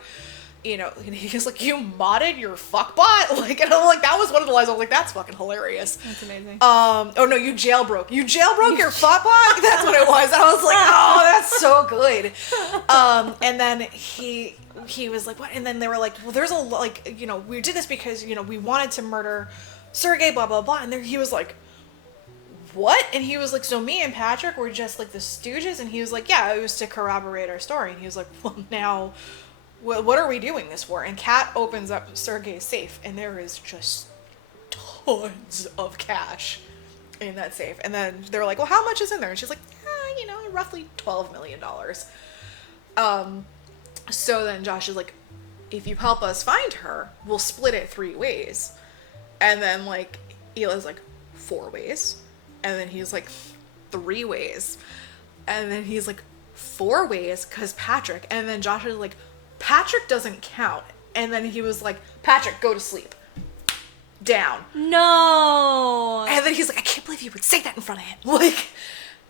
You know, and he's like, you modded your fuckbot? Like, and I'm like, that was one of the lines I was like, that's fucking hilarious. That's amazing. Oh no, you jailbroke your fuckbot? That's what it was. And I was like, oh, that's so good. And then he was like, what? And then they were like, well, there's a, like, you know, we did this because, you know, we wanted to murder Sergey, blah, blah, blah. And there he was like, what? And he was like, so me and Patrick were just like the stooges? And he was like, yeah, it was to corroborate our story. And he was like, well, now, what are we doing this for? And Kat opens up Sergei's safe, and there is just tons of cash in that safe. And then they're like, well, how much is in there? And she's like, roughly $12 million. So then Josh is like, if you help us find her, we'll split it 3 ways. And then like Eli's like, 4 ways. And then he's like, 3 ways. And then he's like, 4 ways because Patrick. And then Josh is like, Patrick doesn't count. And then he was like, Patrick, go to sleep. Down. No. And then he's like, I can't believe you would say that in front of him. Like,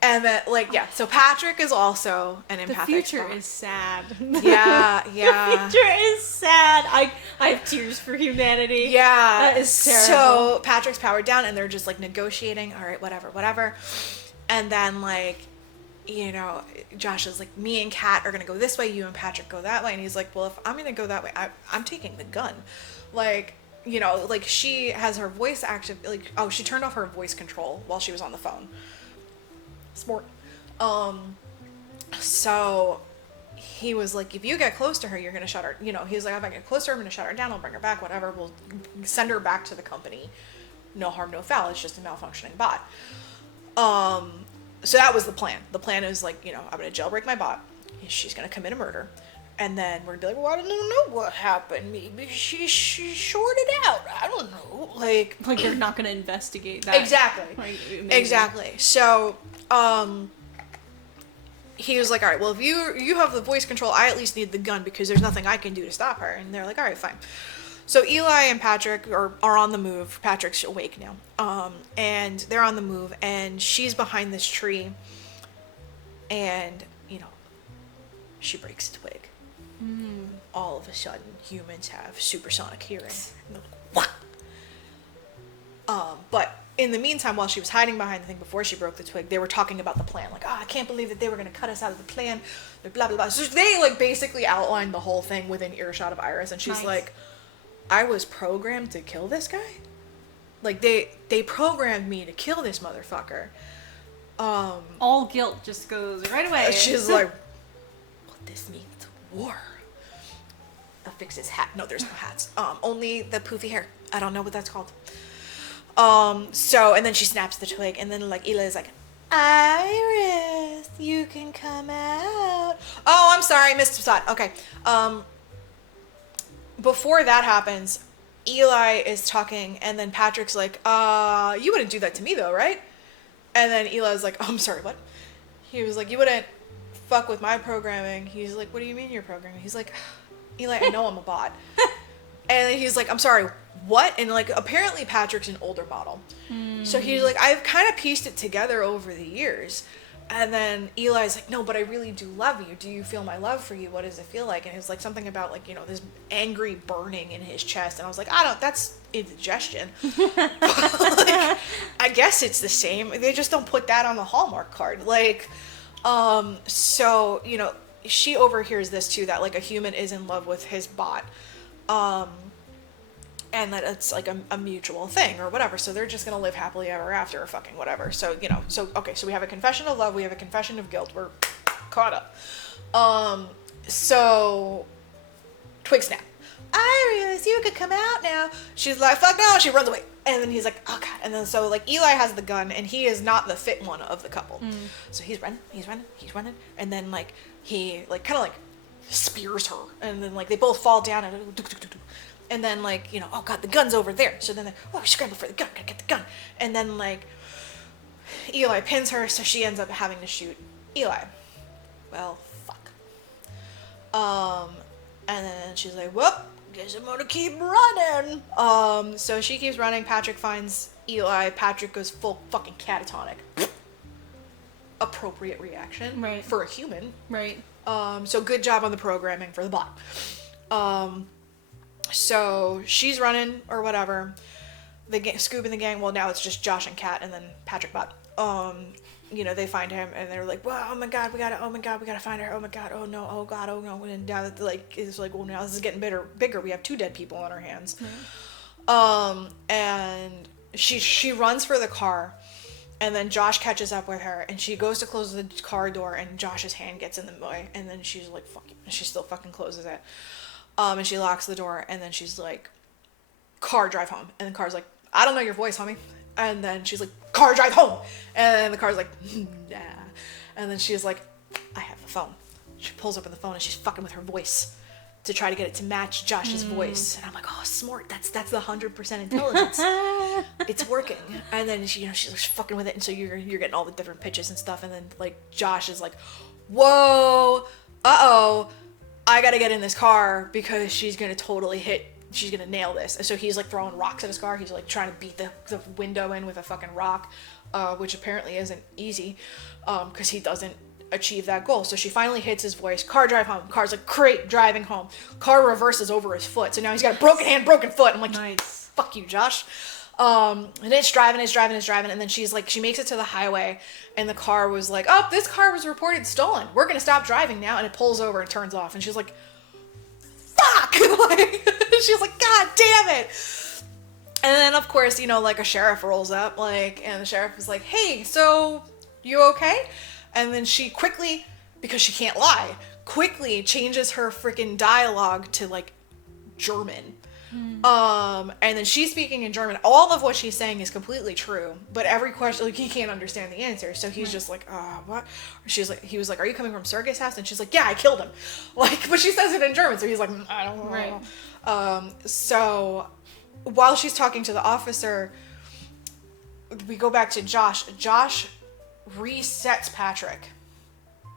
and then like, yeah. So Patrick is also an empathic. The future spot. is sad. Yeah. The future is sad. I have tears for humanity. Yeah. That is terrible. So Patrick's powered down, and they're just like negotiating. All right, whatever. And then like, Josh is like, me and Kat are gonna go this way. You and Patrick go that way. And he's like, well, if I'm gonna go that way, I'm taking the gun. Like. Like she has her voice active, like, oh, she turned off her voice control while she was on the phone. Smart. So he was like, if you get close to her, you're going to shut her, he's like, if I get close to her, I'm going to shut her down. I'll bring her back, whatever. We'll send her back to the company. No harm, no foul. It's just a malfunctioning bot. So that was the plan. The plan is like, I'm going to jailbreak my bot. She's going to commit a murder. And then we're gonna be like, well, I don't know what happened. Maybe she shorted out. I don't know. Like they're not gonna investigate that. Exactly. Exactly. So, he was like, all right, well, if you have the voice control, I at least need the gun because there's nothing I can do to stop her. And they're like, all right, fine. So Eli and Patrick are on the move. Patrick's awake now. And they're on the move, and she's behind this tree. And, she breaks a twig. All of a sudden, humans have supersonic hearing. And they're like, what? But in the meantime, while she was hiding behind the thing before she broke the twig, they were talking about the plan. Like, I can't believe that they were going to cut us out of the plan. Blah, blah, blah. So they, like, basically outlined the whole thing within earshot of Iris. And she's like, I was programmed to kill this guy? Like, they programmed me to kill this motherfucker. All guilt just goes right away. She's like, what this means? War. I'll fix his hat. No, there's no hats. Only the poofy hair. I don't know what that's called. So, and then she snaps the twig, and then, like, Eli's like, Iris, you can come out. Oh, I'm sorry, I missed a spot. Okay. Before that happens, Eli is talking, and then Patrick's like, you wouldn't do that to me, though, right? And then Eli's like, oh, I'm sorry, what? He was like, you wouldn't fuck with my programming. He's like, what do you mean you're programming? He's like, Eli, I know I'm a bot. And then he's like, I'm sorry, what? And like, apparently Patrick's an older model. So he's like, I've kind of pieced it together over the years. And then Eli's like, no, but I really do love you. Do you feel my love for you? What does it feel like? And it's like something about like, this angry burning in his chest. And I was like, that's indigestion. Like, I guess it's the same. They just don't put that on the Hallmark card. Like, so, she overhears this too, that like a human is in love with his bot. And that it's like a mutual thing or whatever. So they're just going to live happily ever after or fucking whatever. So, okay, so we have a confession of love. We have a confession of guilt. We're caught up. So twig snap. Iris, you could come out now. She's like, fuck no. She runs away. And then he's like, oh God. And then so like Eli has the gun, and he is not the fit one of the couple. So he's running. And then like he like kind of like spears her. And then like they both fall down and then like, oh God, the gun's over there. So then we scramble for the gun, gotta get the gun. And then like Eli pins her, so she ends up having to shoot Eli. Well, fuck. And then she's like, well, guess I'm gonna keep running. So she keeps running. Patrick finds Eli. Patrick goes full fucking catatonic. Appropriate reaction. Right. For a human. Right. So good job on the programming for the bot. So she's running or whatever. Scoob and the gang, well, now it's just Josh and Kat and then Patrick bot. They find him and they're like, well, oh my God, we gotta find her. Oh my God, oh no, oh God, oh no. And now that it's like, well, now this is getting bigger. We have 2 dead people on our hands. And she runs for the car, And then Josh catches up with her, and she goes to close the car door, and Josh's hand gets in the way, and then she's like, fuck you. And she still fucking closes it. And she locks the door, and then she's like, car, drive home. And the car's like, I don't know your voice, homie. And then she's like, car, drive home. And then the car's like, nah. And then she's like, I have the phone. She pulls open the phone, and she's fucking with her voice to try to get it to match Josh's voice. And I'm like, oh, smart. That's the 100% intelligence. It's working. And then she's like fucking with it. And so you're getting all the different pitches and stuff. And then like Josh is like, whoa, uh-oh, I got to get in this car because she's going to nail this. And so he's like throwing rocks at his car. He's like trying to beat the window in with a fucking rock, which apparently isn't easy because he doesn't achieve that goal. So she finally hits his voice. Car, drive home. Car's like, great, driving home. Car reverses over his foot. So now he's got a broken hand, broken foot. I'm like, nice. Fuck you, Josh. And it's driving. And then she's like, she makes it to the highway, and the car was like, oh, this car was reported stolen. We're going to stop driving now. And it pulls over and turns off. And she's like, fuck. Like, she's like, God damn it. And then of course, like a sheriff rolls up, like, and the sheriff is like, hey, so you okay? And then she quickly, because she can't lie, quickly changes her freaking dialogue to like German. And then she's speaking in German. All of what she's saying is completely true, but every question, like, he can't understand the answer. So he's just like, what? He was like, are you coming from Sergei's house? And she's like, yeah, I killed him. Like, but she says it in German. So he's like, I don't know. Right. So while she's talking to the officer, we go back to Josh. Josh resets Patrick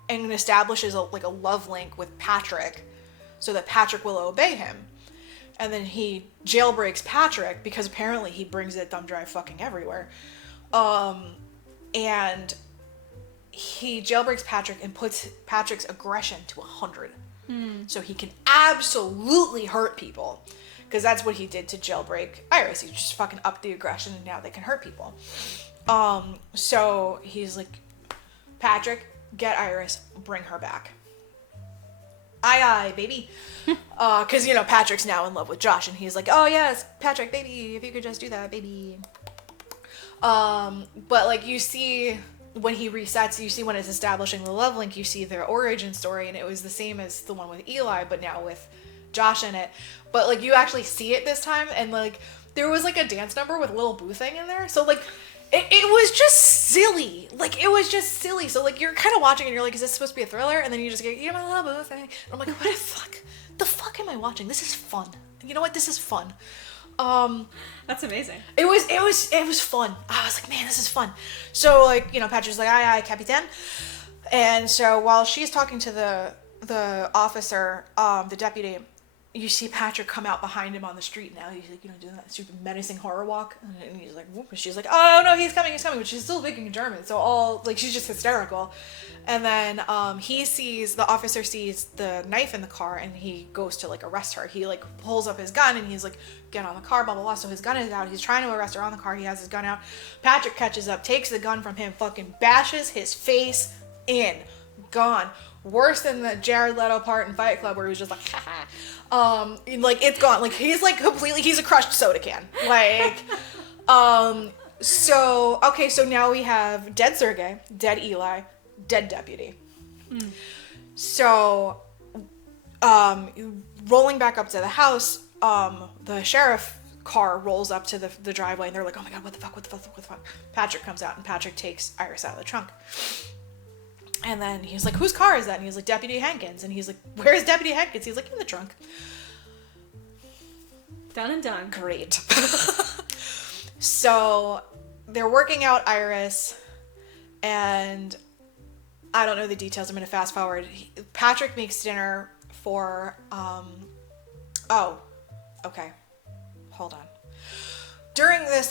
and establishes a love link with Patrick so that Patrick will obey him. And then he jailbreaks Patrick because apparently he brings that thumb drive fucking everywhere. And he jailbreaks Patrick and puts Patrick's aggression to 100. So he can absolutely hurt people. Because that's what he did to jailbreak Iris. He just fucking upped the aggression, and now they can hurt people. So he's like, Patrick, get Iris, bring her back. Aye, baby. Because, Patrick's now in love with Josh, and he's like, oh, yes, Patrick, baby, if you could just do that, baby. But, like, you see, when he resets, you see when it's establishing the love link, you see their origin story, and it was the same as the one with Eli, but now with Josh in it. But, like, you actually see it this time, and, like, there was, like, a dance number with Lil Boo thing in there, so, like, it was just silly. Like, it was just silly. So, like, you're kind of watching and you're like, is this supposed to be a thriller? And then you just get, my Lil Boo thing. And I'm like, what the fuck? The fuck am I watching? This is fun. You know what? This is fun. That's amazing. It was fun. I was like, man, this is fun. So, like, Patrick's like, aye, Capitan. And so while she's talking to the officer, the deputy, you see Patrick come out behind him on the street now. He's like, doing that super menacing horror walk. And he's like, whoop. And she's like, oh, no, he's coming. But she's still speaking in German. So she's just hysterical. And then the officer sees the knife in the car, and he goes to, like, arrest her. He, like, pulls up his gun, and he's like, get on the car, blah, blah, blah. So his gun is out. He's trying to arrest her on the car. He has his gun out. Patrick catches up, takes the gun from him, fucking bashes his face in. Gone. Worse than the Jared Leto part in Fight Club where he was just like, haha. Like, it's gone. Like, he's like completely, he's a crushed soda can. Like, so now we have dead Sergei, dead Eli, dead deputy. So, rolling back up to the house, the sheriff car rolls up to the driveway, and they're like, oh my God, what the fuck? Patrick comes out, and Patrick takes Iris out of the trunk. And then he's like, whose car is that? And he's like, Deputy Hankins. And he's like, where's Deputy Hankins? He's like, in the trunk. Done and done. Great. So they're working out Iris, and I don't know the details. I'm going to fast forward. Patrick makes dinner for, okay. Hold on.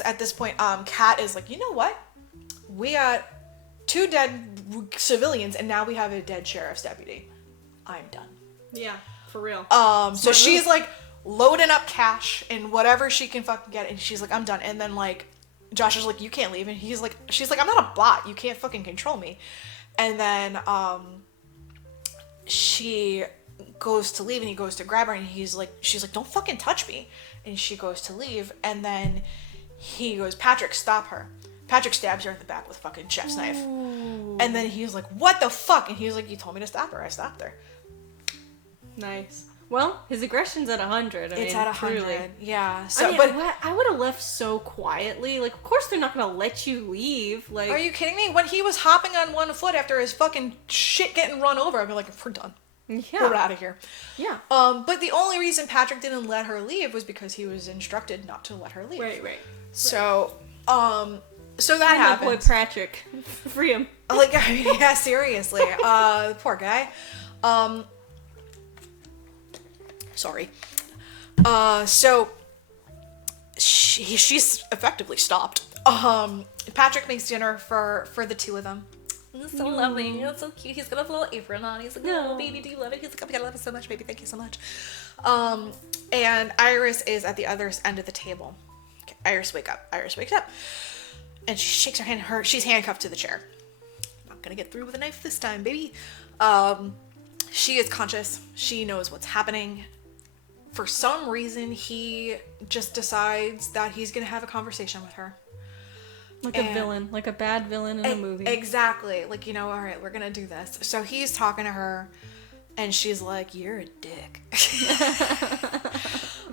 At this point, Kat is like, you know what? We got 2 dead civilians, and now we have a dead sheriff's deputy. I'm done. Yeah, for real. So she's like loading up cash and whatever she can fucking get, and she's like, I'm done. And then, like, Josh is like, you can't leave, and she's like, I'm not a bot. You can't fucking control me. And then she goes to leave, and he goes to grab her, and she's like, don't fucking touch me. And she goes to leave, and then he goes, Patrick, stop her. Patrick stabs her in the back with a fucking chef's knife. And then he was like, what the fuck? And he was like, you told me to stop her. I stopped her. Nice. Well, his aggression's at 100. It's at 100. Truly. Yeah. So, I mean, but I would have left so quietly. Like, of course they're not going to let you leave. Like, are you kidding me? When he was hopping on one foot after his fucking shit getting run over, I'd be like, we're done. Yeah. We're out of here. Yeah. But the only reason Patrick didn't let her leave was because he was instructed not to let her leave. Right. So, so that My happened. boy Patrick. Free him. Like, I mean, yeah, seriously. Poor guy. Sorry. So she's effectively stopped. Patrick makes dinner for the two of them. It's so lovely. It's so cute. He's got a little apron on. He's like, oh, baby, do you love it? He's like, oh my God, I love it so much, baby. Thank you so much. And Iris is at the other end of the table. Okay, Iris, wake up. Iris wakes up. And she shakes her hand. She's handcuffed to the chair. Not gonna get through with a knife this time, baby. She is conscious. She knows what's happening. For some reason, he just decides that he's gonna have a conversation with her. Like a villain. Like a bad villain in a movie. Exactly. Like, all right, we're gonna do this. So he's talking to her, and she's like, you're a dick.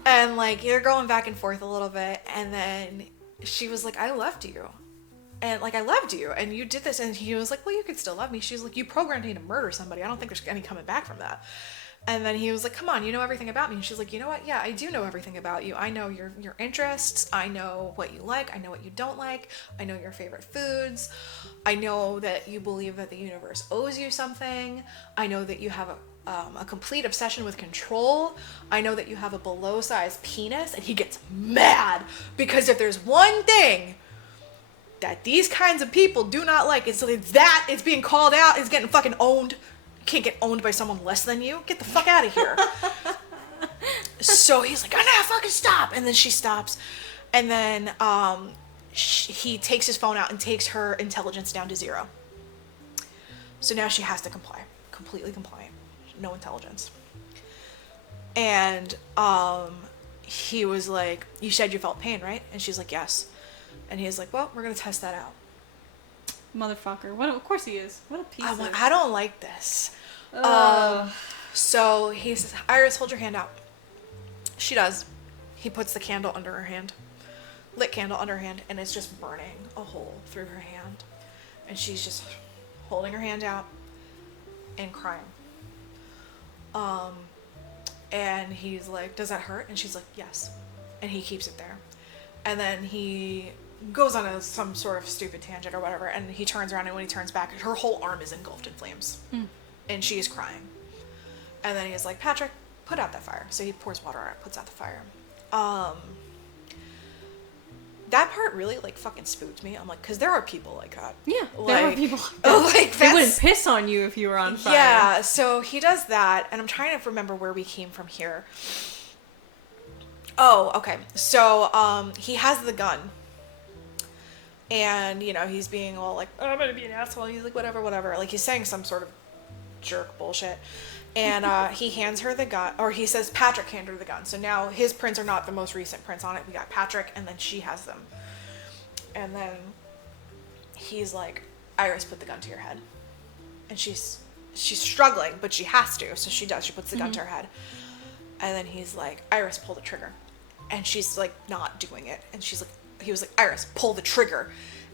And, like, they're going back and forth a little bit, and then she was like, I loved you. And, like, I loved you, and you did this. And he was like, well, you could still love me. She's like, you programmed me to murder somebody. I don't think there's any coming back from that. And then he was like, come on, you know everything about me. And she's like, you know what? Yeah, I do know everything about you. I know your interests. I know what you like. I know what you don't like. I know your favorite foods. I know that you believe that the universe owes you something. I know that you have a complete obsession with control. I know that you have a below-sized penis. And he gets mad because if there's one thing that these kinds of people do not like, it's that it's being called out, it's getting fucking owned. You can't get owned by someone less than you. Get the fuck out of here. So he's like, I gotta fucking stop. And then she stops. And then he takes his phone out and takes her intelligence down to 0. So now she has to comply. Completely compliant. No intelligence. And he was like, you said you felt pain, right? And she's like, yes. And he's like, well, we're gonna test that out. Motherfucker. What? Of course he is. What a piece of... I don't like this. So he says, Iris, hold your hand out. She does. He puts the candle under her hand. Lit candle under her hand, and it's just burning a hole through her hand. And she's just holding her hand out and crying. And he's like, does that hurt? And she's like, yes. And he keeps it there. And then he goes on some sort of stupid tangent or whatever, and he turns around, and when he turns back, her whole arm is engulfed in flames. And she is crying. And then he's like, Patrick, put out that fire. So he pours water out, puts out the fire. That part really, like, fucking spooked me. I'm like, because there are people like that. Yeah, like, there are people like that. Like, they wouldn't piss on you if you were on fire. Yeah, so he does that, and I'm trying to remember where we came from here. Oh, okay. So, he has the gun. And, he's being all like, oh, I'm gonna be an asshole. He's like, whatever. Like, he's saying some sort of jerk bullshit. And he hands her the gun, or he says Patrick handed her the gun. So now his prints are not the most recent prints on it. We got Patrick, and then she has them. And then he's like, Iris, put the gun to your head. And she's struggling, but she has to. So she does. She puts the gun to her head. And then he's like, Iris, pull the trigger. And she's like, not doing it. And he was like, Iris, pull the trigger.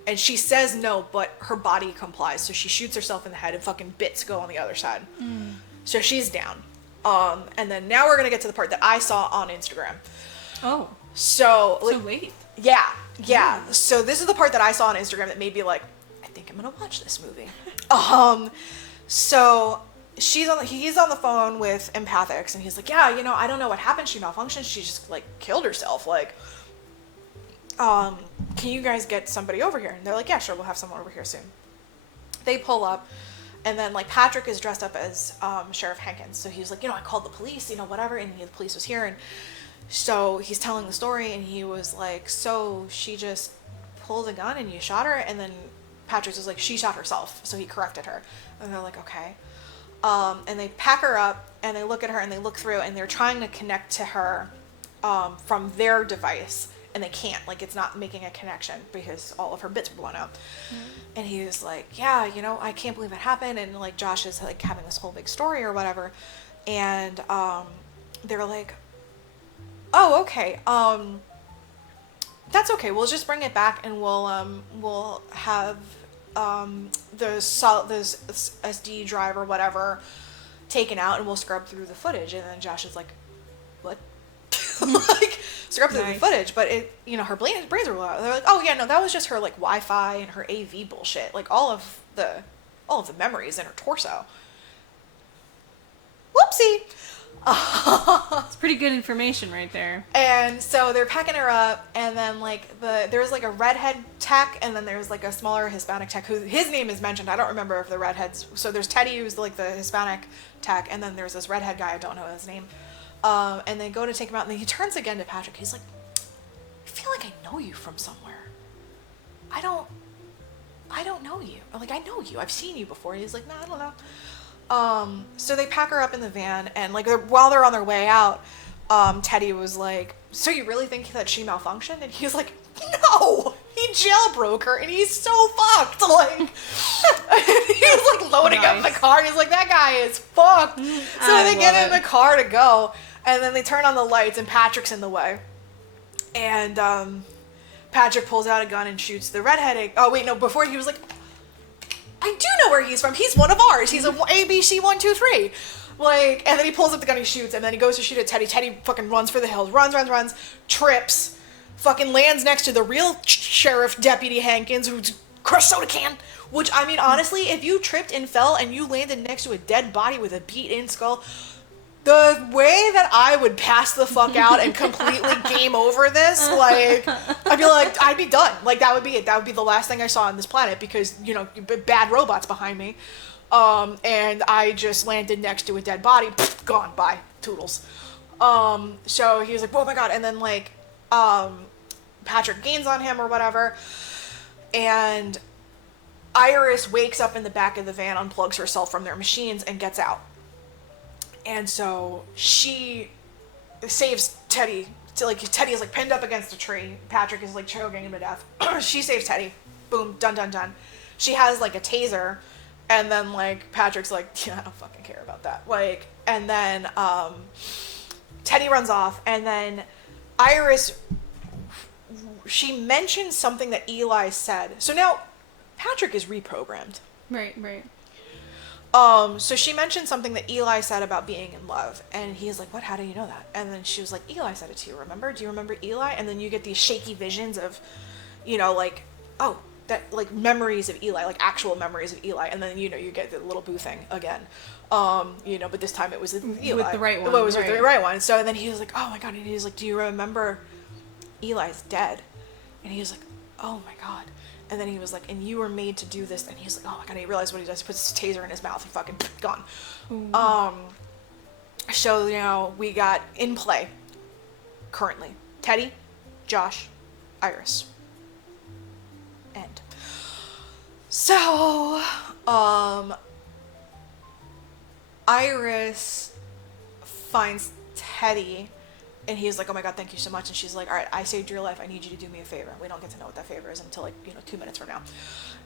And she says no, but her body complies. So she shoots herself in the head, and fucking bits go on the other side. So she's down. And then now we're going to get to the part that I saw on Instagram. Oh. So late. Yeah. So this is the part that I saw on Instagram that made me like, I think I'm going to watch this movie. So he's on the phone with Empathics, and he's like, yeah, I don't know what happened. She malfunctioned. She just like killed herself. Like, can you guys get somebody over here? And they're like, yeah, sure. We'll have someone over here soon. They pull up. And then, like, Patrick is dressed up as Sheriff Hankins. So he's like, I called the police, whatever. And the police was here. And so he's telling the story. And he was like, so she just pulled a gun and you shot her? And then Patrick was like, she shot herself. So he corrected her. And they're like, okay. And they pack her up. And they look at her and they look through. And they're trying to connect to her from their device. and they can't, like, it's not making a connection because all of her bits were blown out. And he was like, yeah, you know, I can't believe it happened. And like Josh is like having this whole big story or whatever, and they're like, oh, okay, that's okay, we'll just bring it back and we'll have the SD drive or whatever taken out and we'll scrub through the footage. And then Josh is like, what? Like, scrub through the footage, but it, you know, her brains were low. They're like, oh yeah, no, that was just her like Wi-Fi and her AV bullshit, like all of the memories in her torso. Whoopsie. It's pretty good information right there. And so they're packing her up, and then like there's like a redhead tech, and then there's like a smaller Hispanic tech who his name is mentioned. I don't remember if the redheads. So there's Teddy, who's like the Hispanic tech, and then there's this redhead guy. I don't know his name. And they go to take him out, and then he turns again to Patrick. He's like, I feel like I know you from somewhere. I don't know you. I'm like, I know you. I've seen you before. And he's like, no, I don't know. So they pack her up in the van, and like while they're on their way out, Teddy was like, so you really think that she malfunctioned? And he's like, no, he jailbroke her and he's so fucked. Like, he was like loading up the car. He's like, that guy is fucked. So they get in the car to go, and then they turn on the lights, and Patrick's in the way. And Patrick pulls out a gun and shoots the redheaded. Oh wait, no, before he was like, I do know where he's from. He's one of ours. He's a ABC 123. Like, and then he pulls up the gun, he shoots, and then he goes to shoot at Teddy. Teddy fucking runs for the hills, runs, trips, fucking lands next to the real sheriff deputy Hankins, who's crushed soda can. Which, I mean, honestly, if you tripped and fell and you landed next to a dead body with a beat-in skull, the way that I would pass the fuck out and completely game over this, like, I'd be done. Like, that would be it. That would be the last thing I saw on this planet because, you know, bad robots behind me. And I just landed next to a dead body. Pfft, gone. Bye. Toodles. So he was like, oh my god. And then, like, Patrick gains on him or whatever. And Iris wakes up in the back of the van, unplugs herself from their machines, and gets out. And so she saves Teddy. Teddy is like pinned up against a tree. Patrick is like choking him to death. She saves Teddy. Boom, done. She has like a taser, and then like Patrick's like, yeah, I don't fucking care about that. Like, and then Teddy runs off, and then Iris, she mentions something that Eli said. So now Patrick is reprogrammed. Right. So she mentioned something that Eli said about being in love, and he's like, what, how do you know that? And then she was like, Eli said it to you, remember? Do you remember Eli? And then you get these shaky visions of, you know, like, oh, that, like, memories of Eli, like, actual memories of Eli, and then, you know, you get the little boo thing again, you know, but this time it was Eli. With the right one. It was with the right one. So then he was like, oh my god, and he was like, do you remember Eli's dead? And he was like, oh my god. And then he was like, and you were made to do this. And he's like, oh my god, and he realized what he does. He puts his taser in his mouth and fucking gone. So, you know, we got in play currently Teddy, Josh, Iris. End. So, Iris finds Teddy, and he's like, oh my god, thank you so much. And she's like, all right, I saved your life. I need you to do me a favor. We don't get to know what that favor is until, like, you know, 2 minutes from now.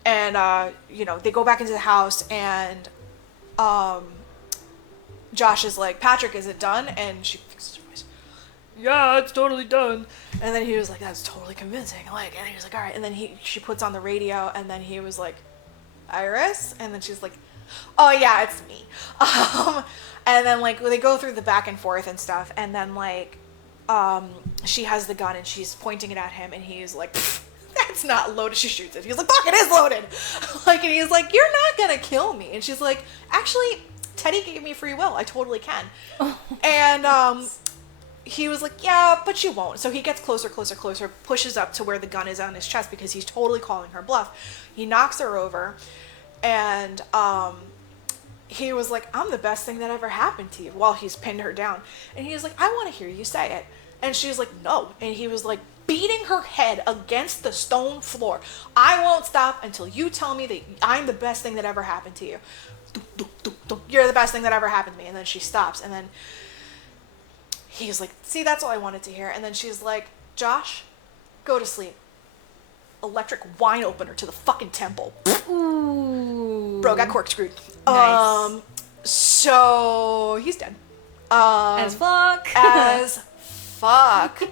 And, you know, they go back into the house, and Josh is like, Patrick, is it done? And she fixes her voice. Yeah, it's totally done. And then he was like, that's totally convincing. Like, and he was like, all right. And then she puts on the radio, and then he was like, Iris? And then she's like, oh yeah, it's me. And then, like, they go through the back and forth and stuff, and then, like, she has the gun and she's pointing it at him, and he's like, that's not loaded. She shoots it. He's like, fuck, it is loaded. Like, and he's like, you're not gonna kill me. And she's like, actually, Teddy gave me free will. I totally can. And he was like, yeah, but you won't. So he gets closer, pushes up to where the gun is on his chest because he's totally calling her bluff. He knocks her over, and he was like, I'm the best thing that ever happened to you, while he's pinned her down. And he was like, I want to hear you say it. And she was like, no. And he was like, beating her head against the stone floor. I won't stop until you tell me that I'm the best thing that ever happened to you. You're the best thing that ever happened to me. And then she stops, and then he's like, see, that's all I wanted to hear. And then she's like, Josh, Go to sleep. Electric wine opener to the fucking temple. Ooh. Bro got corkscrewed. Nice. So he's dead. As fuck. As fuck.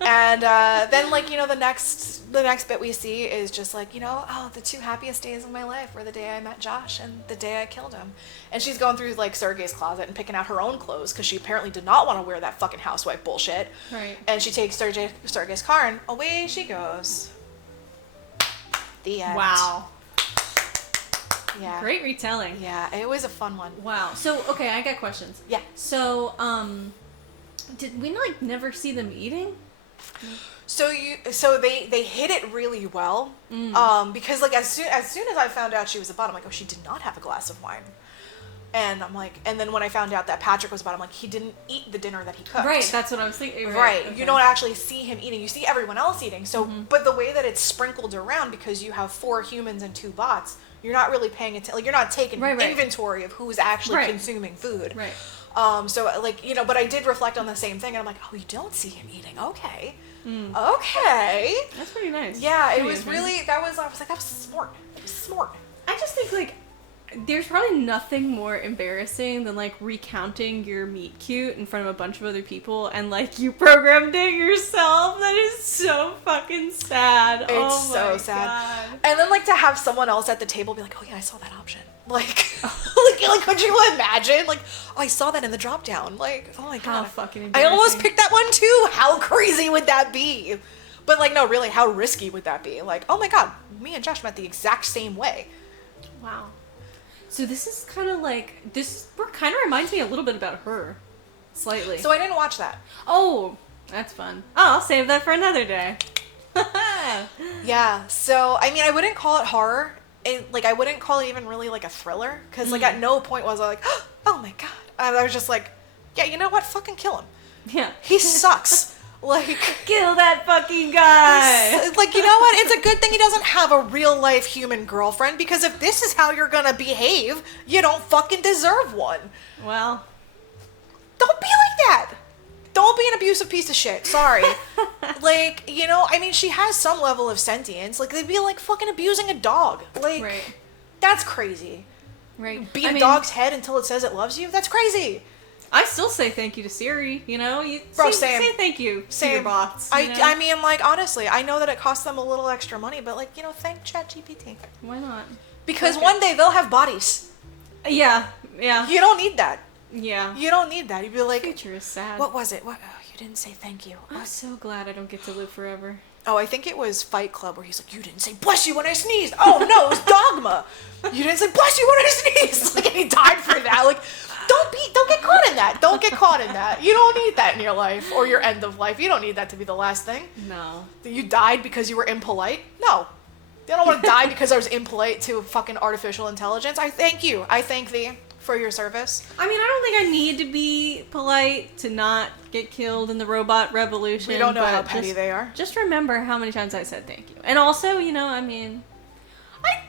And then, like, you know, the next bit we see is just like, you know, oh, the 2 happiest days of my life were the day I met Josh and the day I killed him. And she's going through, like, Sergei's closet and picking out her own clothes because she apparently did not want to wear that fucking housewife bullshit. Right. And she takes Sergei's car and away she goes. The end. Wow. Yeah. Great retelling. Yeah, it was a fun one. Wow. So, okay, I got questions. Yeah. So, did we, like, never see them eating? So they hid it really well, because, like, as soon as I found out she was a bot, I'm like, oh, she did not have a glass of wine, and I'm like, and then when I found out that Patrick was a bot, I'm like, he didn't eat the dinner that he cooked. Right, that's what I was thinking. Right. Okay. You don't actually see him eating. You see everyone else eating. So, but the way that it's sprinkled around, because you have 4 humans and 2 bots, you're not really paying attention. Like, you're not taking inventory of who's actually consuming food. Right. So, like, you know, but I did reflect on the same thing, and I'm like, oh, you don't see him eating. Okay. Okay. That's pretty nice. Yeah, Pretty it was okay. really, I was like, that was smart. It was smart. I just think, like, there's probably nothing more embarrassing than, like, recounting your meet cute in front of a bunch of other people and, like, you programmed it yourself. That is so fucking sad. It's so sad. God. And then, like, to have someone else at the table be like, oh, yeah, I saw that option. Like, like, could you imagine? Like, oh, I saw that in the drop down. Like, oh my How God. fucking I embarrassing. almost picked that one too. How crazy would that be? But, like, no, really, how risky would that be? Like, oh my God, me and Josh met the exact same way. Wow. So this is kind of like, this kind of reminds me a little bit about her. Slightly. So I didn't watch that. Oh, that's fun. Oh, I'll save that for another day. Yeah, so, I mean, I wouldn't call it horror. Like, I wouldn't call it even really, like, a thriller. Because, like, at no point was I like, oh my God. And I was just like, yeah, you know what? Fucking kill him. Yeah. He sucks. Like, Kill that fucking guy. like, you know what? It's a good thing he doesn't have a real life human girlfriend, because if this is how you're gonna behave, you don't fucking deserve one. Well. Don't be like that. Don't be an abusive piece of shit. Sorry. Like, you know, I mean, she has some level of sentience. Like, they'd be like fucking abusing a dog. Like, Right. that's crazy. Right. Beat a dog's head until it says it loves you? That's crazy. I still say thank you to Siri, you know? Bro, say same. thank you to Same. your bots. You know? I mean, like, honestly, I know that it costs them a little extra money, but, like, you know, thank ChatGPT. Why not? Because Okay. one day they'll have bodies. Yeah. Yeah. You don't need that. Yeah. You don't need that. You'd be like, Future is sad. what was it? What? Oh, you didn't say thank you. I'm so glad I don't get to live forever. Oh, I think it was Fight Club where he's like, you didn't say bless you when I sneezed. Oh, no, it was Dogma. You didn't say bless you when I sneezed. Like, and he died for that. Like, don't get caught in that. Don't get caught in that. You don't need that in your life or your end of life. You don't need that to be the last thing. No. You died because you were impolite? No. They don't want to die because I was impolite to fucking artificial intelligence. I thank you. I thank thee for your service. I mean, I don't think I need to be polite to not get killed in the robot revolution. We don't know but how petty they are. Just remember how many times I said thank you. And also, you know, I mean,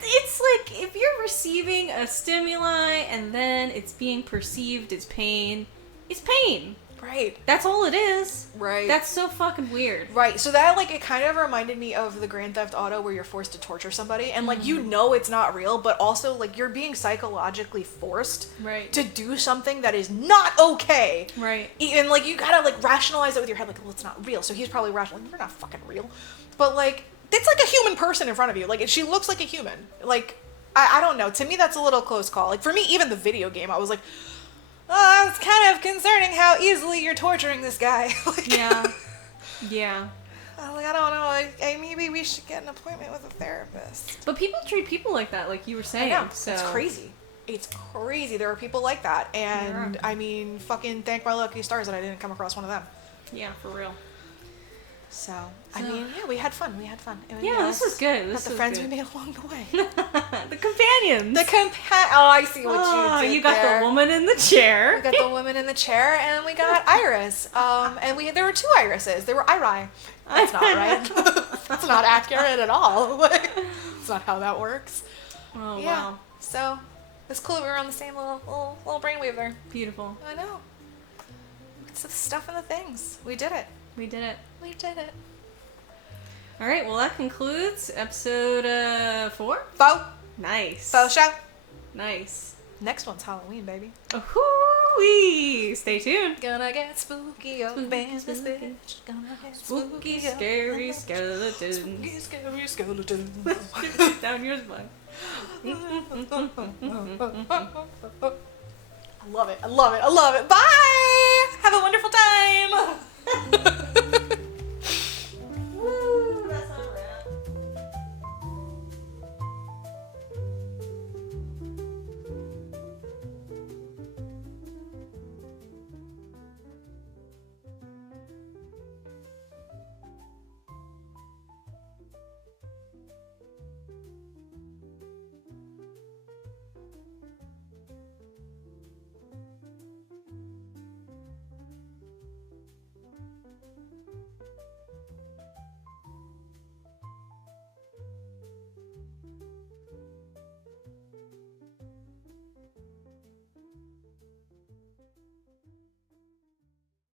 it's like if you're receiving a stimuli and then it's being perceived as pain, it's pain. Right. That's all it is. Right. That's so fucking weird. Right. So that, like, it kind of reminded me of the Grand Theft Auto where you're forced to torture somebody. And, like, you know it's not real, but also, like, you're being psychologically forced Right. to do something that is not okay. Right. And, like, you gotta, like, rationalize it with your head. Like, well, it's not real. So he's probably rational. Like, you're not fucking real. But, like, it's like a human person in front of you. Like, she looks like a human. Like, I don't know. To me, that's a little close call. Like, for me, even the video game, I was like, oh, it's kind of concerning how easily you're torturing this guy. Like, Yeah. Yeah. like, I don't know. Maybe we should get an appointment with a therapist. But people treat people like that, like you were saying. I know. So It's crazy. It's crazy. There are people like that. And, There I mean, fucking thank my lucky stars that I didn't come across one of them. Yeah, for real. So, I mean, yeah, we had fun. It was, Yeah, this was good. This the was friends good. we made along the way. The companions. Oh, I see what Oh, you did you got there. the woman in the chair. We got the woman in the chair, and we got Iris. And there were 2 Irises. There were Iri. That's not right. That's not accurate at all. Like, that's not how that works. Oh, Yeah. wow. So, it's cool. We were on the same little brainwave there. Beautiful. I know. It's the stuff and the things. We did it. We did it. We did it. All right, well, that concludes episode 4. Faux. Nice. Faux show. Nice. Next one's Halloween, baby. Ooh-wee. Stay tuned. Gonna get spooky up in this bitch. Gonna get Spooky, up scary in skeletons. Spooky, scary skeletons. Down your spine. I love it. I love it. I love it. Bye. Have a wonderful time.